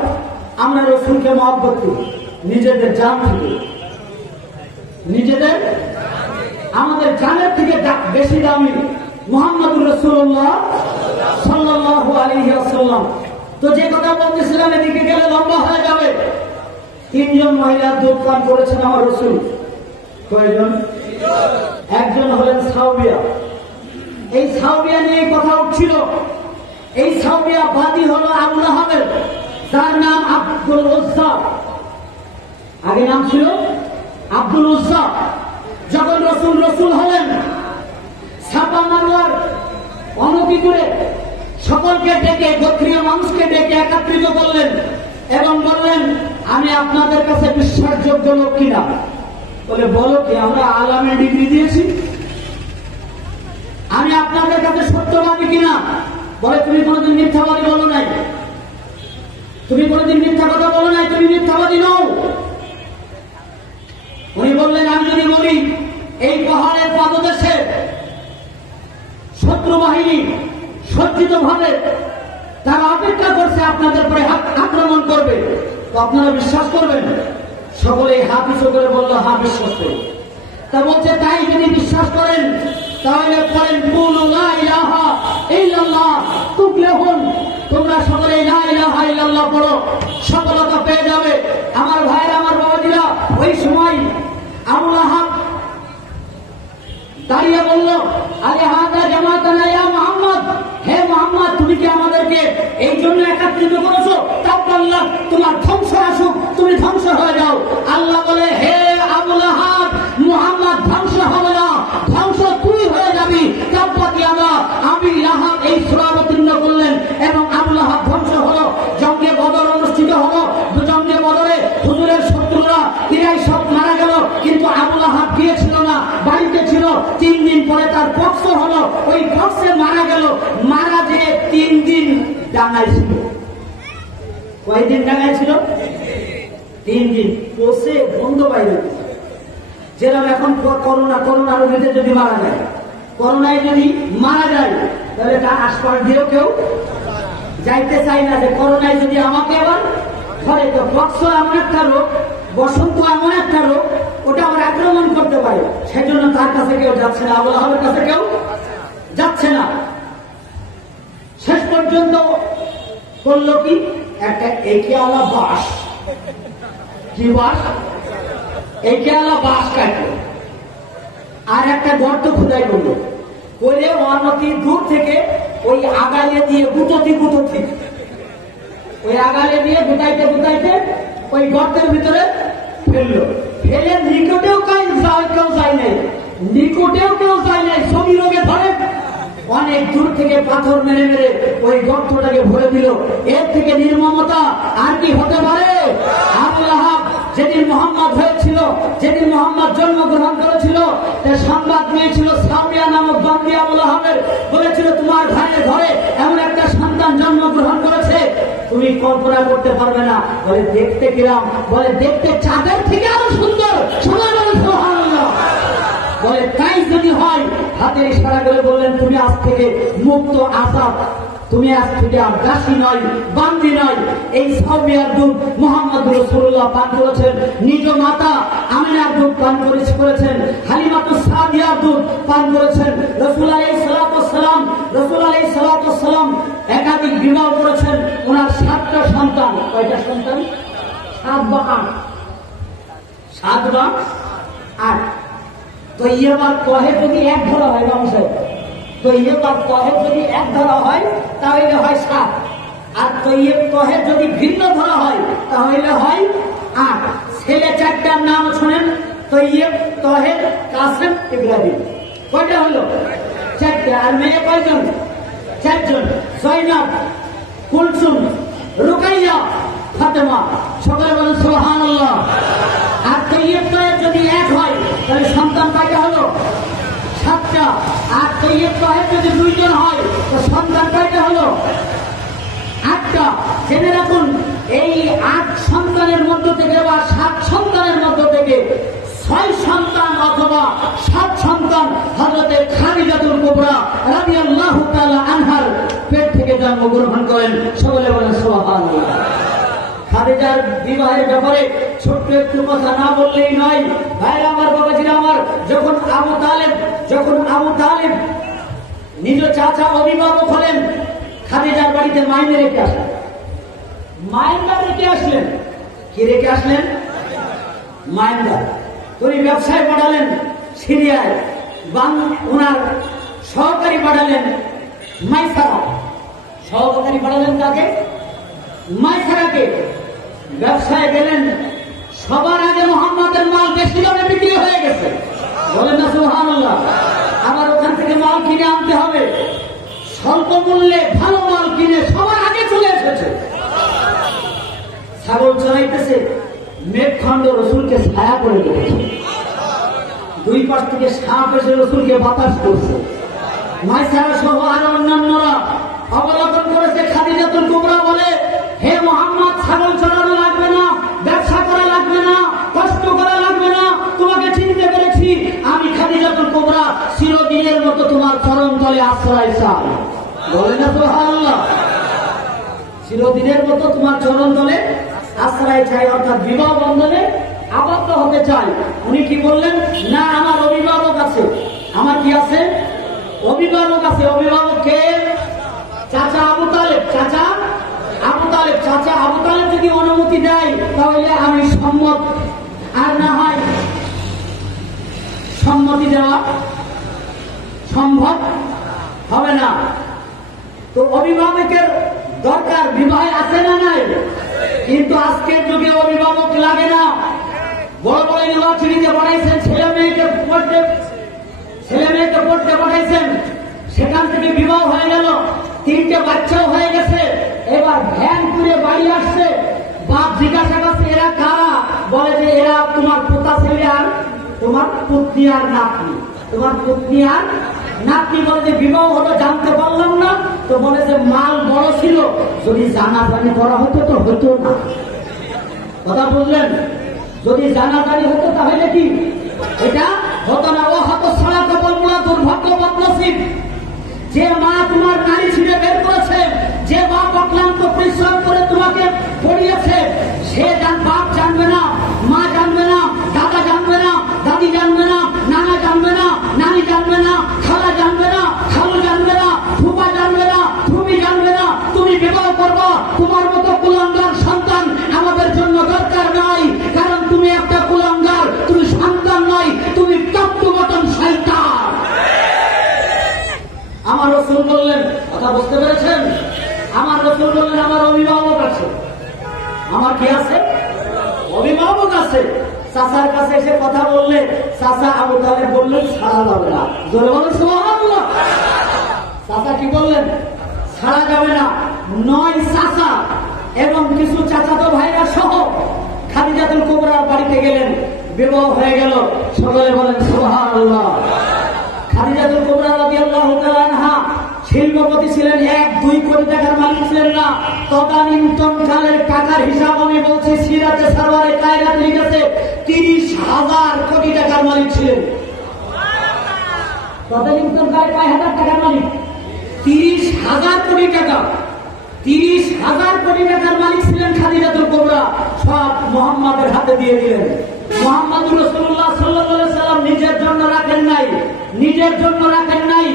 আমরা রাসূলকে মহব্বত করি নিজেদের জান থেকে, নিজেদের আমাদের জানের থেকে বেশি দামি মুহাম্মদুর রাসূলুল্লাহ সাল্লাল্লাহু আলাইহি ওয়াসাল্লাম। তো যে কথা বলতেছিলাম এদিকে গেলে লম্বা হয়ে যাবে। 3 জন মহিলা দুধ পান করেছেন আমার রাসূল। কয়জন? 1 জন হলেন সাউবিয়া। এই সাউবিয়া নিয়ে কথা উঠছিল। এই সাউবিয়া বাদী হলো আবু লাহাবের, যার নাম আব্দুল উজ্জা। আগে নাম ছিল আব্দুল উজ্জা। যখন রসুল হলেন, ছাপা মারওয়ার অনতি করে সকলকে ডেকে, গোত্রীয় মানুষকে ডেকে একত্রিত করলেন এবং বললেন, আমি আপনাদের কাছে বিশ্বাসযোগ্য লোক কিনা? বলে, বলো কি? আমরা আলামে ডিগ্রি দিয়েছি। আমি আপনাদের কাছে সত্যবাদী কিনা? বলে, তুমি কোনদিন মিথ্যাবাদী বলো নাই, তুমি কোনদিন মিথ্যা কথা বলো নাই, তুমি মিথ্যাবাদী নও। উনি বললেন, আমি যদি বলি এই পাহাড়ের পাদদেশে শত্রু বাহিনী সজ্জিত ভাবে তারা অপেক্ষা করছে আপনাদের পরে আক্রমণ করবে, তো আপনারা বিশ্বাস করবেন? সকলে হাত উঁচু করে বলল, হ্যাঁ বিশ্বাস করি। তা বলছে, তাই যদি বিশ্বাস করেন তাহলে করেন কুলু লা ইলাহা ইল্লাল্লাহ তুফলিহুন, তোমরা সকলে লা ইলাহা ইল্লাল্লাহ পড়ো, সফলতা পেয়ে যাবে। আমার ভাইরা, আমার বাবাজিরা, ওই সময় আবু লাহাব দাঁড়িয়ে বলল, আলে হাদা জামাতানা ইয়া মুহাম্মদ, হে মুহাম্মদ, তুমি কি আমাদেরকে এই জন্য একত্রিত করেছো? তাআল্লাহ তোমার ধ্বংস আসুক, তুমি ধ্বংস হয়ে যাও। আল্লাহ বলে, হে আবু লাহাব, মুহাম্মদ ধ্বংস হবে না, ধ্বংস তুই হয়ে যাবি। আমি লাহাব এই সূরা অবতীর্ণ করলেন এবং আবু লাহাব ধ্বংস হলো। জঙ্গে বদর অনুষ্ঠিত হলো। জঙ্গে বদরে হুজুরের শত্রুরা এরাই সব মারা গেল, কিন্তু আবু লাহাব গিয়েছিল না, বাড়িতে ছিল। 3 দিন পরে তার পক্ষ হলো, ওই পক্ষে মারা গেল। মারা যে 3 দিন ডাঙায় ছিল। কয়দিন ডাঙায় ছিল? 3 দিন পচে বন্ধ বাইরে। যেরকম এখন করোনা রোগীতে যদি মারা যায়, করোনায় যদি মারা যায়, তাহলে তার আশপাশ দিয়েও কেউ যাইতে চাই না যে করোনায় যদি আমাকে আবার ধরে। তো পক্স এমন একটা রোগ, বসন্ত এমন একটা রোগ, ওটা আমার আক্রমণ করতে পারে, সেজন্য তার কাছে কেউ যাচ্ছে না, আবু লাহাবের কাছে কেউ যাচ্ছে না। শেষ পর্যন্ত করলো কি, একটা একেওয়ালা বাঁশ, কি বাঁশ, একেওয়ালা বাঁশ কাটলো, আর একটা গর্ত খুদাই করলো, করে অনতি দূর থেকে ওই আগালে দিয়ে গুততি ওই আগালে দিয়ে গুতাইতে ওই গর্তের ভিতরে ফেললো। ফেলে নিকটেও কেউ যায় নাই, ছবি রোগে ধরে অনেক দূর থেকে পাথর মেরে ওই গর্তটাকে ভরে দিল। এর থেকে নির্মমতা আর কি হতে পারে? আবু লাহাব যেদিন মোহাম্মদ হয়েছিল, যেদিন মোহাম্মদ জন্মগ্রহণ করেছিল, সংবাদ নিয়েছিল সামিয়া নামক বন্দী আবু লাহাবের, বলেছিল তোমার ভাইয়ের ঘরে এমন একটা সন্তান জন্মগ্রহণ করেছে, তুমি কল্পনা করতে পারবে না। বলে দেখতে কিরাম? বলে দেখতে চাঁদের থেকে আরো সুন্দর। সবাই বলে সুবহানাল্লাহ। বলে তাই যদি হয়, হাতের ইশারা করে বললেন তুমি আজ থেকে মুক্ত আজাদ, তুমি আজ থেকে আর দাসী নয়, বান্দি নয়। এই সাউবিয়ার দুধ মুহাম্মদ রাসূলুল্লাহ পান করেছেন, নিজ মাতা আমিনার দুধ পান করেছেন, হালিমাতুস সাদিয়ার দুধ পান করেছেন। রাসূল আলাইহিস সালাতু ওয়াস সালাম একাধিক বিবাহ করেছেন। ওনার 7টা সন্তান। কয়টা সন্তান? 7 বা 8। তো এবার কহে যদি 1 ধরা হয়, বাবুসাহেব, তো এবার কহে যদি 1 ধরা হয় তাহলে হয় 7, আর তৈয়ব তহে যদি ভিন্ন ধরা হয় তাহলে হয় 8। ছেলে 4টার নাম শোনেন, তৈয়ব, তহের, কাসেম, ইব্রাহিম। কয়টা হলো? 4টে। আর মেয়ে কয়জন? 4 জন। জয়নাব, কুলসুম, রুকাইয়া, ফাতেমা। সকলে বলেন সুবহানাল্লাহ। আর তৈয়ব তহে যদি 1 হয় তাহলে সন্তান কয়টা হলো? 7টা। আর তৈয়ব তহে যদি 2 জন হয় তো সন্তান কয়টা হলো? 8টা। জেনে রাখুন, এই 8 সন্তানের মধ্য থেকে বা 7 সন্তানের মধ্য থেকে 6 সন্তান অথবা 7 সন্তান হযরতে খাদিজাতুল কুবরা রাদিয়াল্লাহু তাআলা আনহার পেট থেকে জন্মগ্রহণ করেন। সকলে বলেন সুবহানাল্লাহ। খাদিজার বিবাহের ব্যাপারে ছোট্ট একটু কথা না বললেই নয়। ভাইরা আমার, বাবাজিরা আমার, যখন আবু তালেব নিজ চাচা অভিভাবক হলেন, খাদিজার বাড়িতে মাইনে রেখে আসলেন। মাইনদার রেখে আসলেন। কি রেখে আসলেন? মাইনদার। তিনি ব্যবসায় পাঠালেন সিরিয়ায়। ওনার সহকারী পাঠালেন মাইসারা। সহকারী পাঠালেন কাকে? মাইসারাকে। ব্যবসায় গেলেন। সবার আগে মোহাম্মদের মাল বেশি দামে বিক্রি হয়ে গেছে। বলেন না সুবহানাল্লাহ। আবার ওখান থেকে মাল কিনে আনতে হবে। স্বল্প মূল্যে ভালো মাল কিনে সবার আগে চলে এসেছে। ছাগল চড়াইতেছে, মেঘখণ্ড রসুলকে ছায়া করে দিয়েছে। 2 পাশ থেকে সাপ এসে রসুলকে বাতাস করছে। মাইসারা সহ আরো অন্যান্যরা অবলোকন করেছে। খাদিজাতুল কুবরা বলে, হে মুহাম্মদ, ছাগল চড়ানো লাগবে না, ব্যবসা করা লাগবে না, কষ্ট করা লাগবে না, তোমাকে চিনতে পেরেছি। আমি খাদিজাতুল কুবরা চিরদিনের মতো তোমার চরণ তলে আশ্রয় চাই। বলে না সুবহানাল্লাহ। চিরদিনের মতো তোমার চরণ তলে আশ্রয় চাই, অর্থাৎ বিবাহ বন্ধনে আবদ্ধ হতে চাই। উনি কি বললেন? না, আমার অভিভাবক আছে। আমার কি আছে? অভিভাবক আছে। অভিভাবক কে? চাচা আবু তালেব। চাচা আবু তালেব যদি অনুমতি দেয় তাহলে আমি সম্মত, আর না হয় সম্মতি দেওয়া সম্ভব হবে না। তো অভিভাবকের দরকার বিবাহে আছে না নাই? কিন্তু আজকের যুগে অভিভাবক লাগে না। বড় বড় ইউনিভার্সিটিতে পড়াইছেন, ছেলে মেয়েকে পড়তে পড়াইছেন, সেখান থেকে বিবাহ হয়ে গেল, 3টে বাচ্চাও হয়ে গেছে। এবার ভ্যান করে বাড়ি আসছে। বাপ জিজ্ঞাসা করছে এরা কারা? বলে যে এরা তোমার পোতা ছেলে আর তোমার পত্নী আর নাতনি। তোমার পত্নী আর নাতনি। বলে যে বিবাহ হলো, জানতে পারলাম না। তো বলে যে মাল বড় ছিল, যদি জানাজানি করা হতো তো হতো না। কথা বুঝলেন? যদি জানাজানি হতো তাহলে কি এটা হতো না? ও হতো সারা কপাল পোড়া দুর্ভাগ্য বদনসিব। যে মা তোমার নারী ছিঁড়ে বের করেছে, যে বাপ অক্লান্ত পরিশ্রম করে তোমাকে পড়িয়েছে, সে বাপ জানবে না, মা জানবে না, দাদা জানবে না, দাদি জানবে না, নানা জানবে না, নানি জানবে না, খালা জানবে না, খালু জানবে না, ফুপা জানবে না, তুমি জানবে না। তুমি বিবাহ করবা, তোমার মতো কুলাঙ্গার সন্তান আমাদের জন্য দরকার নাই, কারণ তুমি একটা কুলাঙ্গার, তুমি সন্তান নয়, তুমি তত্ত্বগতন শয়তান। আমার রাসূল বললেন, কথা বুঝতে পেরেছেন? আমার রাসূল বললেন আমার অভিভাবক আছে। আমার কি আছে? অভিভাবক আছে। চাচার কাছে এসে কথা বললে চাচা আবু তালেব বললেন ছাড়া যাবে না। জোরে বলেন সুবহানাল্লাহ। চাচা কি বললেন? ছাড়া যাবে না। 9 চাচা এবং কিছু চাচাতো ভাইরা সহ খাদিজাতুল কুবরার বাড়িতে গেলেন, বিবাহ হয়ে গেল। সকলে বলেন সুবহানাল্লাহ। খাদিজাতুল কুবরা রাদিয়াল্লাহু তাআলা আনহা শিল্পপতি ছিলেন, 1-2 কোটি টাকার মালিক ছিলেন না। তদানীন্তন কালের টাকার হিসাব আমি বলছি, সিরাতে সারওয়ারে কায়নাত লিখেছে 30,000 কোটি টাকার মালিক ছিলেন। তদানীন্তন কালে কয় হাজার টাকার মালিক? 30,000 কোটি টাকা। 30,000 কোটি টাকার মালিক ছিলেন খাদিজাতুল কুবরা। সব মুহাম্মাদের হাতে দিয়ে দিলেন। মুহাম্মদুর রাসূলুল্লাহ সাল্লাল্লাহু আলাইহি সাল্লাম নিজের জন্য রাখেন নাই, নিজের জন্য রাখেন নাই।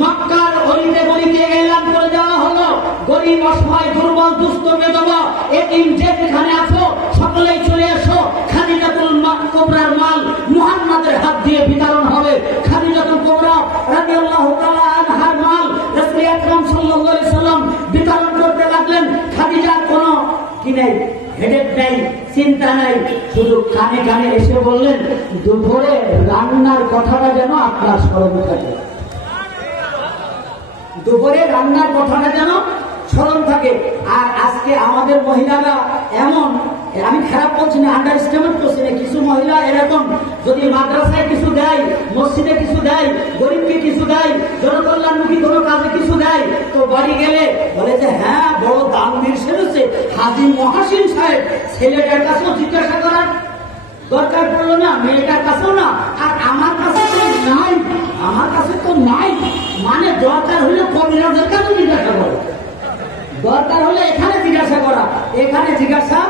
মক্কার অলিতে গলিতে এলান করে দেওয়া হলো, গরিব অসহায় দুর্বল দুস্থ বিধবা এতিম যে যেখানে আছো সকলেই চলে এসো, খাদিজাতুল কুবরার মাল মুহাম্মাদের হাত দিয়ে বিতরণ হবে। খাদিজাতুল কুবরা রাদিয়াল্লাহু তাআলা আনহার মাল রাসূল আকরাম সাল্লাল্লাহু আলাইহি সাল্লাম বিতরণ করতে লাগলেন। খাদিজার কোনো কি নাই, হেডেক নাই, চিন্তা নাই, শুধু কানে কানে এসে বললেন দুপুরে রান্নার কথাটা যেন আপনার স্মরণ থাকে, দুপুরে রান্নার কথাটা যেন স্মরণ থাকে। আর আজকে আমাদের মহিলারা এমন, আমি খারাপ বলছি না, আন্ডারস্ট্যান্ড করছি না, কিছু মহিলা এরকম যদি মাদ্রাসায় কিছু দেয়, মসজিদে কিছু দেয়, গরিবকে কিছু দেয়, জনকল্যাণমুখী কোনো কাজে কিছু দেয়, তো বাড়ি গেলে বলে যে হ্যাঁ বড় দানবীর সেরেছে হাজী মহাসিন সাহেব। ছেলেটার কাছেও জিজ্ঞাসা করার দরকার পড়লো না, মেয়েটার কাছেও না, আর আমার কাছে তো নাই, আমার কাছে তো নাই। মানে দরকার হলে কবিরাজের কাছে জিজ্ঞাসা করে, দরকার হলে এখানে জিজ্ঞাসা করা, এখানে জিজ্ঞাসা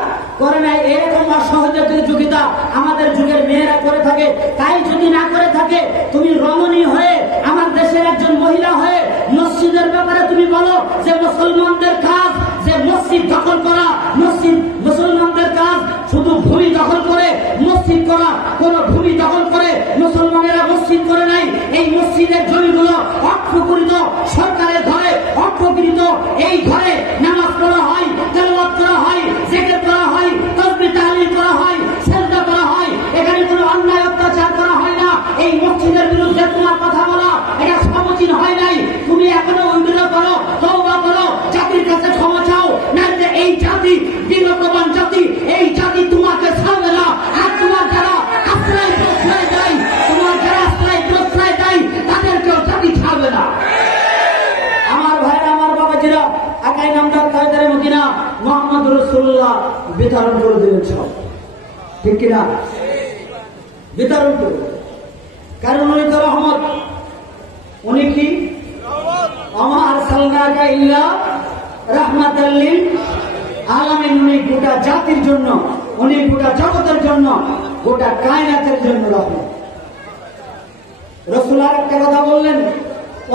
করে নাই। এরকম অসহযোগিতা আমাদের যুগের মেয়েরা করে থাকে। তাই যদি না করে থাকে, তুমি রমণী হয়ে আমার দেশের একজন মহিলা হয়ে মসজিদের ব্যাপারে তুমি বলো যে মুসলমানদের কাজ যে মসজিদ দখল করা, মসজিদ মুসলমানদের কাজ শুধু ভূমি দখল করে মসজিদ করা। কোন ভূমি দখল করে মুসলমানেরা মসজিদ করে নাই। এই মসজিদের জমিগুলো অর্থকৃত, সরকারের ঘরে অর্থকৃত। এই ঘরে নামাজ পড়া হয়, তেলাওয়াত করা হয়, জিকির করা হয়, তাসবিহ তাহলিল করা হয়, সিজদা করা হয়। এখানে কোনো অন্যায় অত্যাচার করা হয় না। এই মসজিদের বিরুদ্ধে তোমার কথা বলা এটা সমীচীন হয় নাই। তুমি এখনো উদ্ধার করো, তওবা করো, জাতির কাছে ক্ষমা চাও, নাইলে এই জাতি বিলকবান জাতি, এই জাতি তোমাকে ছাড়বে না। আর তোমার যারা আশ্রয় প্রশ্রয় দেয়, তোমার যারা আশ্রয় প্রশ্রয় দেয়, তাদেরকেও জাতি ছাড়বে না। আমার ভাইরা, আমার বাবাজিরা, একাই নামদার কায়দারে মদিনা মুহাম্মদুর রাসূলুল্লাহ বিতরণ করে দিলেন সব, ঠিক কিনা? বিতরণ করে, কারণ উনি তো রহমত। উনি কি? ওমা আরসালনাকা ইল্লা রাহমাতাল লিল আলামিন। উনি গোটা জাতির জন্য, উনি গোটা জগতের জন্য, গোটা কায়নাতের জন্য রহমত। রাসূল আর একটা কথা বললেন,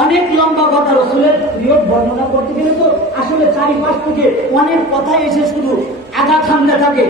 অনেক লম্বা কথা, রাসূলের পিরিয়ড বর্ণনা করতে গেলে তো আসলে 4-5 থেকে অনেক কথা এসে শুধু আঘাত হামলে থাকে।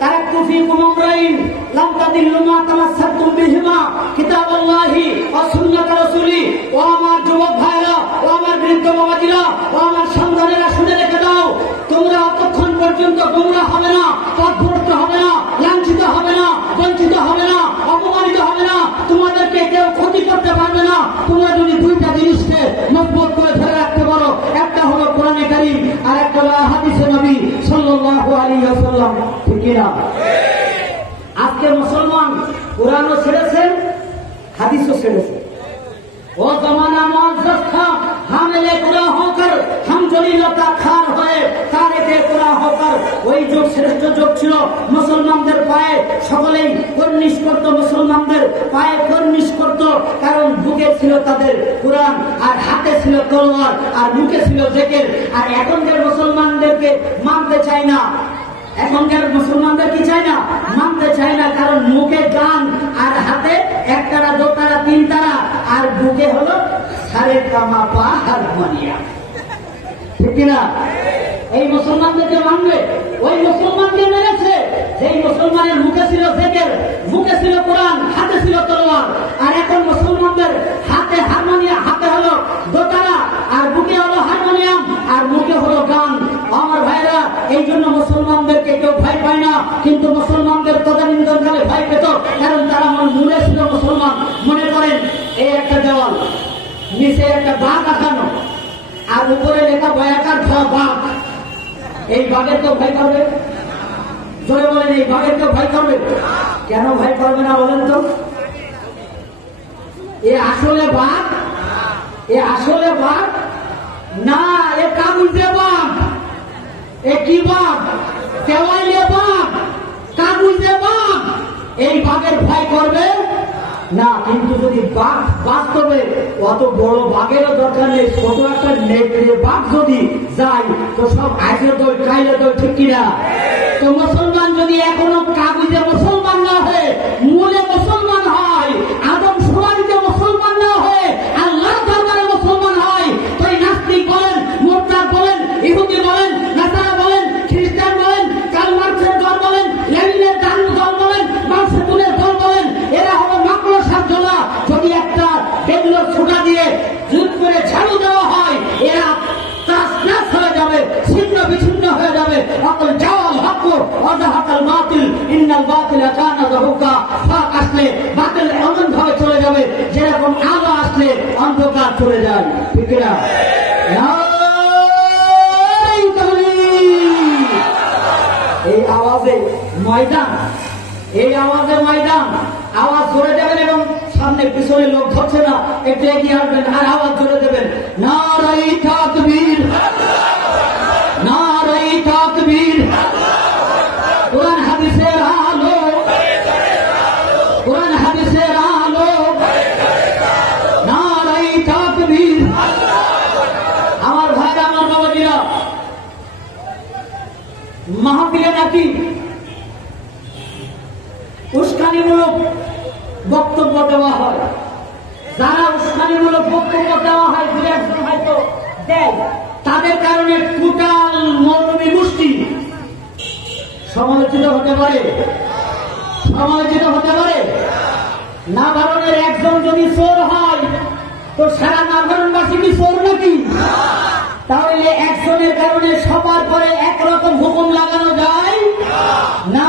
তারাক্তু ফীকুম আমরাইন লাম তাদিল্লু মা তামাসসাকতুম বিহিমা কিতাবাল্লাহি ওয়া সুন্নাত রাসূলি। ও আমার যুবক ভাইরা, ও আমার বৃদ্ধ বাবাজিরা, ও আমার সন্তানেরা, শুনে রেখে দাও, তোমরা অতক্ষণ পর্যন্ত গোমরাহ হবে না, পথভ্রষ্ট হবে না, লাঞ্ছিত হবে না, বঞ্চিত হবে না, অপমানিত হবে না, তোমাদেরকে কেউ ক্ষতি করতে পারবে না। তোমরা যদি 2টা জিনিসকে মজবুত করে ধরে রাখতে পারো, একটা হলো কোরআনে কারীম, আর একটা হলো হাদিসে নবী সাল্লাল্লাহু আলাইহি ওয়াসাল্লাম, ঠিক কিনা? আজকে মুসলমান কোরআনও ছেড়েছেন, হাদিসও ছেড়েছেন। वो जमाना मुअज़्ज़ज़ था, हामिले गुनाहों कर हम জলিলতা খার হয়ে তারিখে তোলা হকার ওই যুগ শ্রেষ্ঠ যুগ ছিল। মুসলমানদের পায়ে সকলেই কর্নিশ করত, মুসলমানদের পায়ে কর্নিশ করত, কারণ বুকে ছিল তাদের কোরআন, আর হাতে ছিল তলোয়ার, আর মুখে ছিল জিকির। আর এখনকার মুসলমানদেরকে মানতে চায় না, এখনকার মুসলমানদের কি চায় না, মানতে চায় না, কারণ মুখে গান আর হাতে একতারা, দোতারা, তিনতারা, আর বুকে হলো সারে কামা পা হারমোনিয়াম। ঠিক কিনা? এই মুসলমানদেরকে মানবে? ওই মুসলমানকে মেরেছে যেই মুসলমানের মুখে ছিল জিকির, মুখে ছিল কোরআন, হাতে ছিল তলোয়ার। আর এখন মুসলমানদের হাতে হারমোনিয়াম, হাতে হলো দোতারা, আর বুকে হলো হারমোনিয়াম, আর মুখে হলো গান। আমার ভাইরা, এই জন্য মুসলমানদেরকে কেউ ভয় পায় না, কিন্তু মুসলমানদের তদানীন্তনকালে ভয় পেত, কারণ তারা মনে ছিল মুসলমান। মনে করেন এই একটা দেওয়াল, নিচে একটা বাঘ আঁকানো, আর উপরে লেখা বয়াকার ধরা বাঘ। এই বাঘের কেউ ভয় করবে? জোরে বলেন, এই বাঘের কেউ ভয় করবে? কেন ভয় করবে না বলেন তো? এ আসলে বাঘ? এ আসলে বাঘ না, এ কাগজে বাঘ। এ কি বাঘ? দেওয়ালে বাঘ, কাগজে বাঘ। এই বাঘের ভয় করবে না। কিন্তু যদি বাঘ বাস্তবে অত বড় বাঘেরও দরকার নেই, ছোট একটা নেকড়ে বাঘ যদি যায় তো সব আইলে তো খাইলে তো, ঠিক কিনা? তো মুসলমান যদি এখনো কাগজে মুসলমান না হয়ে মূলে মুসলমান হয়, আদম সুমারিতে মুসলমান না হয়ে আল্লাহ দরবারে মুসলমান হয়, তো এই নাস্তিক বলেন, মুরতাদ বলেন, ইহুদি বলেন, নাসারা বলেন, খ্রিস্টান বলেন, কার্ল মার্কসের দল বলেন, লেনিনের দল বলেন, মাও সেতুনের দল বলেন, এরা হলো মাকড়সার দলা। যদি একটা বেগুলোর ছুটা দিয়ে জুত করে ঝাড়ু দেওয়া হয়, এরা তাসনাস হয়ে যাবে, ছিন্ন বিচ্ছিন্ন হয়ে যাবে। অকল জাওয়াল হক অজাহাকাল বাতিল, ইন্নাল বাতিলা কানা যাহুকা। ফাঁক আসলে বাতিল এমন ভাবে চলে যাবে যেরকম আলো আসলে অন্ধকার চলে যায়। ঠিক না? এই আওয়াজে ময়দান, এই আওয়াজে ময়দান। আওয়াজ জোরে দেবেন এবং সামনে পিছনে লোক ধরছে না, একটু এগিয়ে আসবেন আর আওয়াজ জোরে দেবেন। নারায়ে তাকবীর, নারায়ে তাকবীর। কোরআন হাদিসের আলো, কোরআন হাদিসের আলো, নারায়ে তাকবীর। আমার ভাইরা, আমার বাবাজিরা, মাহফিলে নাকি উস্কানিমূলক বক্তব্য দেওয়া হয়। যারা উস্কানিমূলক বক্তব্য দেওয়া হয়, দু একজন হয়তো দেয়, তাদের কারণে টোটাল মৌলবী গোষ্ঠী সমালোচিত হতে পারে, সমালোচিত হতে পারে। নাভারণের একজন যদি চোর হয়, তো সারা নাভারণবাসী কি চোর নাকি? তাহলে একজনের কারণে সবার পরে একরকম হুকুম লাগানো যায় না।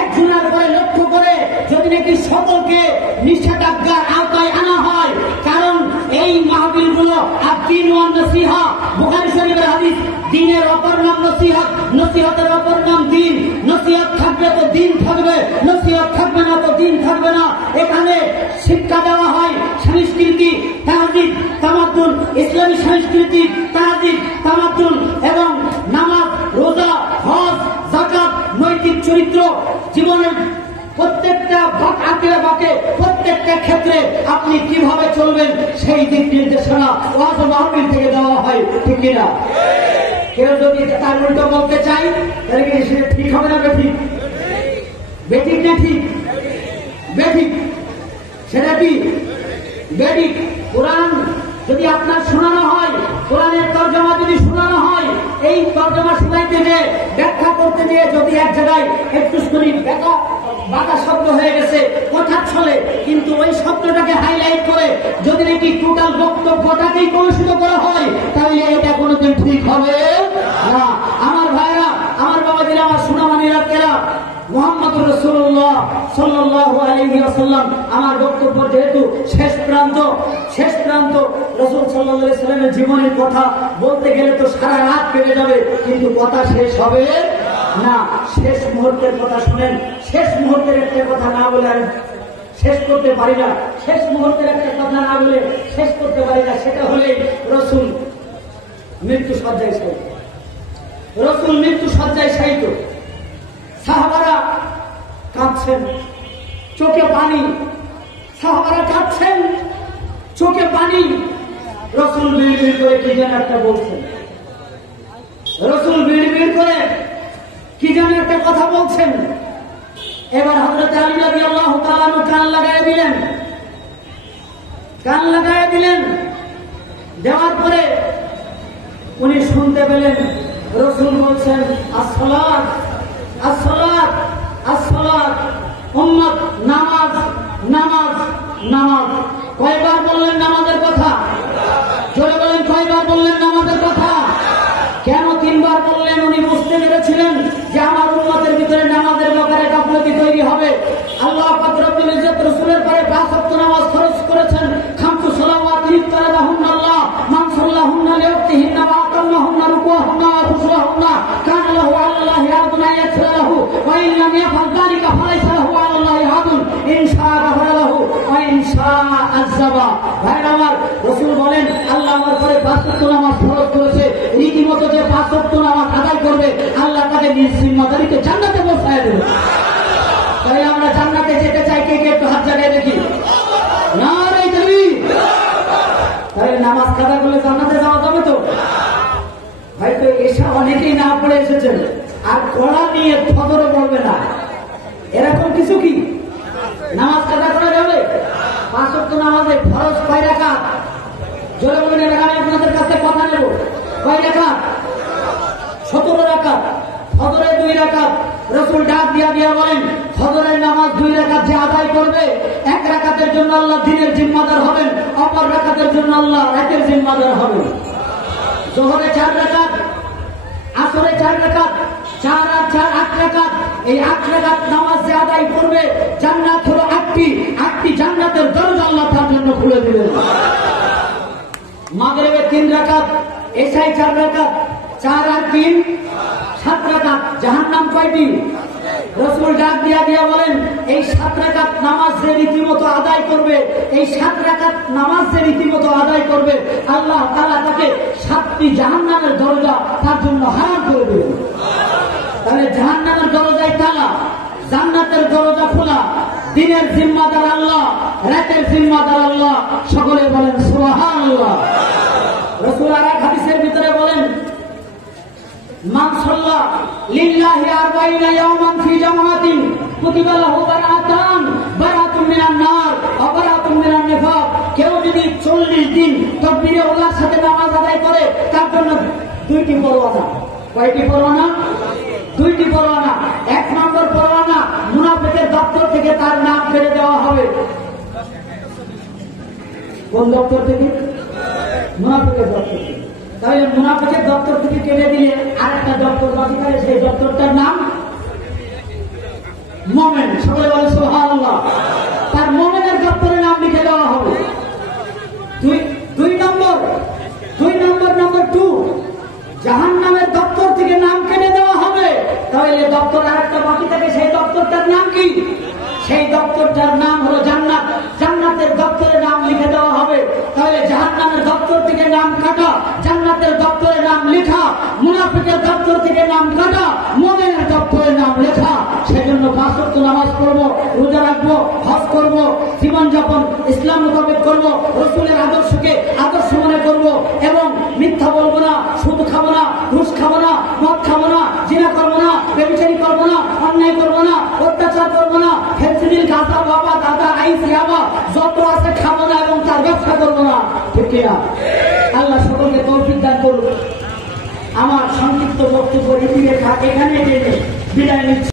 একজনের পরে লক্ষ্য করে যদি নাকি সকলকে নিষেধাজ্ঞার আওতায় আনা হয়, কারণ এই মাহফিল গুলো আদ-দীন ওয়ান নসিহা, বুখারী শরীফের হাদিস, দ্বীনের অপর নাম নসিহত, নসিহতের অপর নাম দ্বীন। নসিহত থাকবে তো দ্বীন থাকবে, নসিহত থাকবে না তো দ্বীন থাকবে না। এখানে শিক্ষা দেওয়া হয় সংস্কৃতি, তাহজিব, তামাদ্দুন, ইসলামী সংস্কৃতি, তাহজিব, তামাদ্দুন এবং নামাজ, রোজা, হজ, যাকাত, নৈতিক চরিত্র, জীবনের প্রত্যেকটা বাকে প্রত্যেকটা ক্ষেত্রে আপনি কিভাবে চলবেন সেই দিক নির্দেশনা ওয়াজ মাহফিল থেকে দেওয়া হয়। ঠিক কিনা? কেউ যদি তার উল্টো বলতে চাই, তাহলে কি সেটা ঠিক হবে না বেঠিক? বেঠিক না ঠিক? বেঠিক। সেটা কি বেঠিক? কোরআন যদি আপনার শোনানো হয়, কোরআনের তর্জমা যদি শোনানো হয়, এই তর্জমা শোনাইতে গিয়ে, ব্যাখ্যা করতে গিয়ে যদি এক জায়গায় একটু শুনি বাঁকা শব্দ হয়ে গেছে কথা ছলে, কিন্তু ওই শব্দটাকে হাইলাইট করে যদি নাকি টোটাল বক্তব্যটাকেই কলুষিত করা হয়, তাহলে এটা কোনোদিন ঠিক হবে না। আমার ভাইরা, আমার বাবাজিরা, আমার সোনামানিরা, কেরা, মুহাম্মদুর রাসূলুল্লাহ সাল্লাল্লাহু আলাইহি ওয়াসাল্লাম আমার বক্তব্য যেহেতু শেষ প্রান্ত, রাসূল সাল্লাল্লাহু আলাইহি ওয়াসাল্লামের জীবনের কথা বলতে গেলে তো সারা রাত কেটে যাবে, কিন্তু কথা শেষ হবে না। শেষ মুহূর্তের কথা শুনেন। শেষ মুহূর্তের একটা কথা না বলে আমি শেষ করতে পারি না। শেষ মুহূর্তের একটা কথা না বলে শেষ করতে পারি না। সেটা হলে রাসূল মৃত্যু শয্যায় শায়িত। রাসূল মৃত্যু শয্যায় শায়িত, সাহাবারা কাঁদছেন, চোখে পানি, সাহাবারা কাঁদছেন, চোখে পানি। রাসূল বিড়বিড় করে কি যেন একটা বলছেন, রাসূল বিড়বিড় করে কি যেন একটা কথা বলছেন। এবার হযরত আলী রাদিয়াল্লাহু তাআলা কান লাগায় দিলেন, কান লাগায় দিলেন। দেওয়ার পরে উনি শুনতে পেলেন রাসূল বলছেন, আসসালাত আসসালাত আসসালাত, উম্মত নামাজ নামাজ নামাজ। কয়বার বললেন নামাজের কথা? জোরে বলেন, কয়বার বললেন নামাজের কথা? কেন তিনবার বললেন? উনি বুঝতে পেরেছিলেন যে আমার উম্মতের ভিতরে নামাজের ব্যাপারে গাফলতি তৈরি হবে। আল্লাহ পাক রব্বুল ইজ্জত রাসূলের পরে 5 ওয়াক্ত নামাজ ফরজ করেছেন। খামসু সালাওয়াত ইফতারাহুন্না আল্লাহ মান সাল্লাহুন্না লিওয়াক্তিহিন্না ওয়া আতাম্মাহুন্না রুকুহুন্না ওয়া খুশুহুন্না কানা লাহু আলাল্লাহি আদুন ইয়াগফির লাহু ওয়া ইন লাম ইয়াফআল যালিকা ফালাইসা লাহু আলাল্লাহি আদুন ইন শাআ গাফারা লাহু ওয়া ইন শাআ আযাবা। ভাইরা আমার, রাসূল বলেন আল্লাহ আমার পরে 5 ওয়াক্ত নামাজ ফরজ করেছে। রীতিমতো যে 5 ওয়াক্ত নামাজ আদায় করবে আল্লাহ তাকে নিজ জিম্মাদারিতে জান্নাতে পৌঁছায় দেবে। তাই আমরা জান্নাতে যেতে চাই, কে কে একটু হাত জাগায় দেখি। নারে তাকবীর। তাহলে নামাজ কাজা করলে জান্নাতে যাওয়া যাবে তো? হয়তো এসা অনেকেই না পড়ে এসেছেন, আর পড়া নিয়ে ফজরও পড়বে না, এরকম কিছু কি নামাজ কাজা করা যাবে? 5 ওয়াক্ত নামাজে ফরজ কয় রাকাত? জোরে বলেন, এবার আমি আপনাদের কাছে কথা নেব। কয় রাকাত? 17 রাকাত। ফজরে 2 রাকাত। রাসূল ডাক দিয়া দিয়া বলেন, ফজরের নামাজ 2 রাকাত যে আদায় করবে, 1 রাকাতের জন্য আল্লাহ দিনের জিম্মাদার হবেন, অপর রাকাতের জন্য আল্লাহ রাতের জিম্মাদার হবেন। যোহরে 4 রাকাত, আসরে 4 রাকাত, 4 আর 4 8 রাকাত। এই 8 রাকাত নামাজ যে আদায় করবে, জান্নাত হলো 8টি জান্নাতের দরজা আল্লাহ তার জন্য খুলে দিবেন। মাগরিবে 3 রাকাত, এশায় 4 রাকাত, 4 আর 3 7 রাকাত। জাহান্নাম কয়টি? রাসূল ডাক দিয়া দিয়া বলেন, এই 7 রাকাত নামাজ যে রীতিমতো আদায় করবে, এই 7 রাকাত নামাজ যে রীতিমতো আদায় করবে, আল্লাহ তাআলা তাকে 7টি জাহান্নামের দরজা তার জন্য হারাম করে দেবেন। তাহলে জাহান্নামের দরজায় তালা, জান্নাতের দরজা খোলা। দিনের জিম্মাদার আল্লাহ, রাতের জিম্মাদার আল্লাহ। সকলে বলেন সুবহানাল্লাহ। রাসূল আর এক হাদিসের ভিতরে বলেন, মান সাল্লা লিল্লাহি 40 ইয়াওমান ফি জামাআতিন কুতিবা লাহু বারাতুন মিনান নার ওয়া বারাতুন মিনান নিফাক। কেউ যদি 40 দিন তাকবীরে উলার সাথে নামাজ আদায় করে, তার জন্য 2টি পরওয়ানা। কয়টি পরওয়ানা? 2টি পরওয়ানা। 1 নম্বর পরওয়ানা, মুনাফিকের দপ্তর থেকে তার নাম ফেলে দেওয়া হবে। কোন দপ্তর থেকে? মুনাফিকের দপ্তর থেকে। তাহলে মুনাফিকের দপ্তর থেকে কেটে দিলে আরেকটা দপ্তর বাকি থাকে, সেই দপ্তরটার নাম মুমিন। সকলে বলে সুবহানাল্লাহ। তার মুমিনের দপ্তরের নাম লিখে দেওয়া হবে। 2 নম্বর, নাম্বার 2, জাহান্নামের দপ্তর থেকে নাম কেটে দেওয়া হবে। তাহলে দপ্তর আরেকটা বাকি থাকে, সেই দপ্তরটার নাম কি? সেই দপ্তরটার নাম হলো জান্নাত। জান্নাতের দপ্তরে নাম লিখে দেওয়া হবে। তাহলে জাহান্নামের দপ্তর থেকে নাম কাটা, জান্নাতের দপ্তরে নাম লেখা। মুনাফিকের দপ্তর থেকে নাম কাটা, মুমিনের দপ্তরে নাম লেখা। সেজন্য 5 ওয়াক্ত নামাজ পড়বো, রোজা রাখবো, হজ করবো, জীবনযাপন ইসলাম মোতাবেক করবো, রাসূলের আদর্শকে আদর্শ মনে করবো, এবং মিথ্যা বলবো না, সুদ খাবো না, ঘুষ খাবো না, মদ খাবো না, জিনা করবো না, ব্যভিচারী করবো না, অন্যায় করবো না, অত্যাচার করবো না, ফেন্সিডিল, গাঁজা, বাবা, দাদা, আইস, ইয়াবা যত আছে খাবো না, এবং তার ব্যবসা করবো না। ঠিক কিনা? আল্লাহ সকলকে তৌফিক দান করুন। আমার সংক্ষিপ্ত বক্তব্য এখানে বিদায় নিচ্ছি।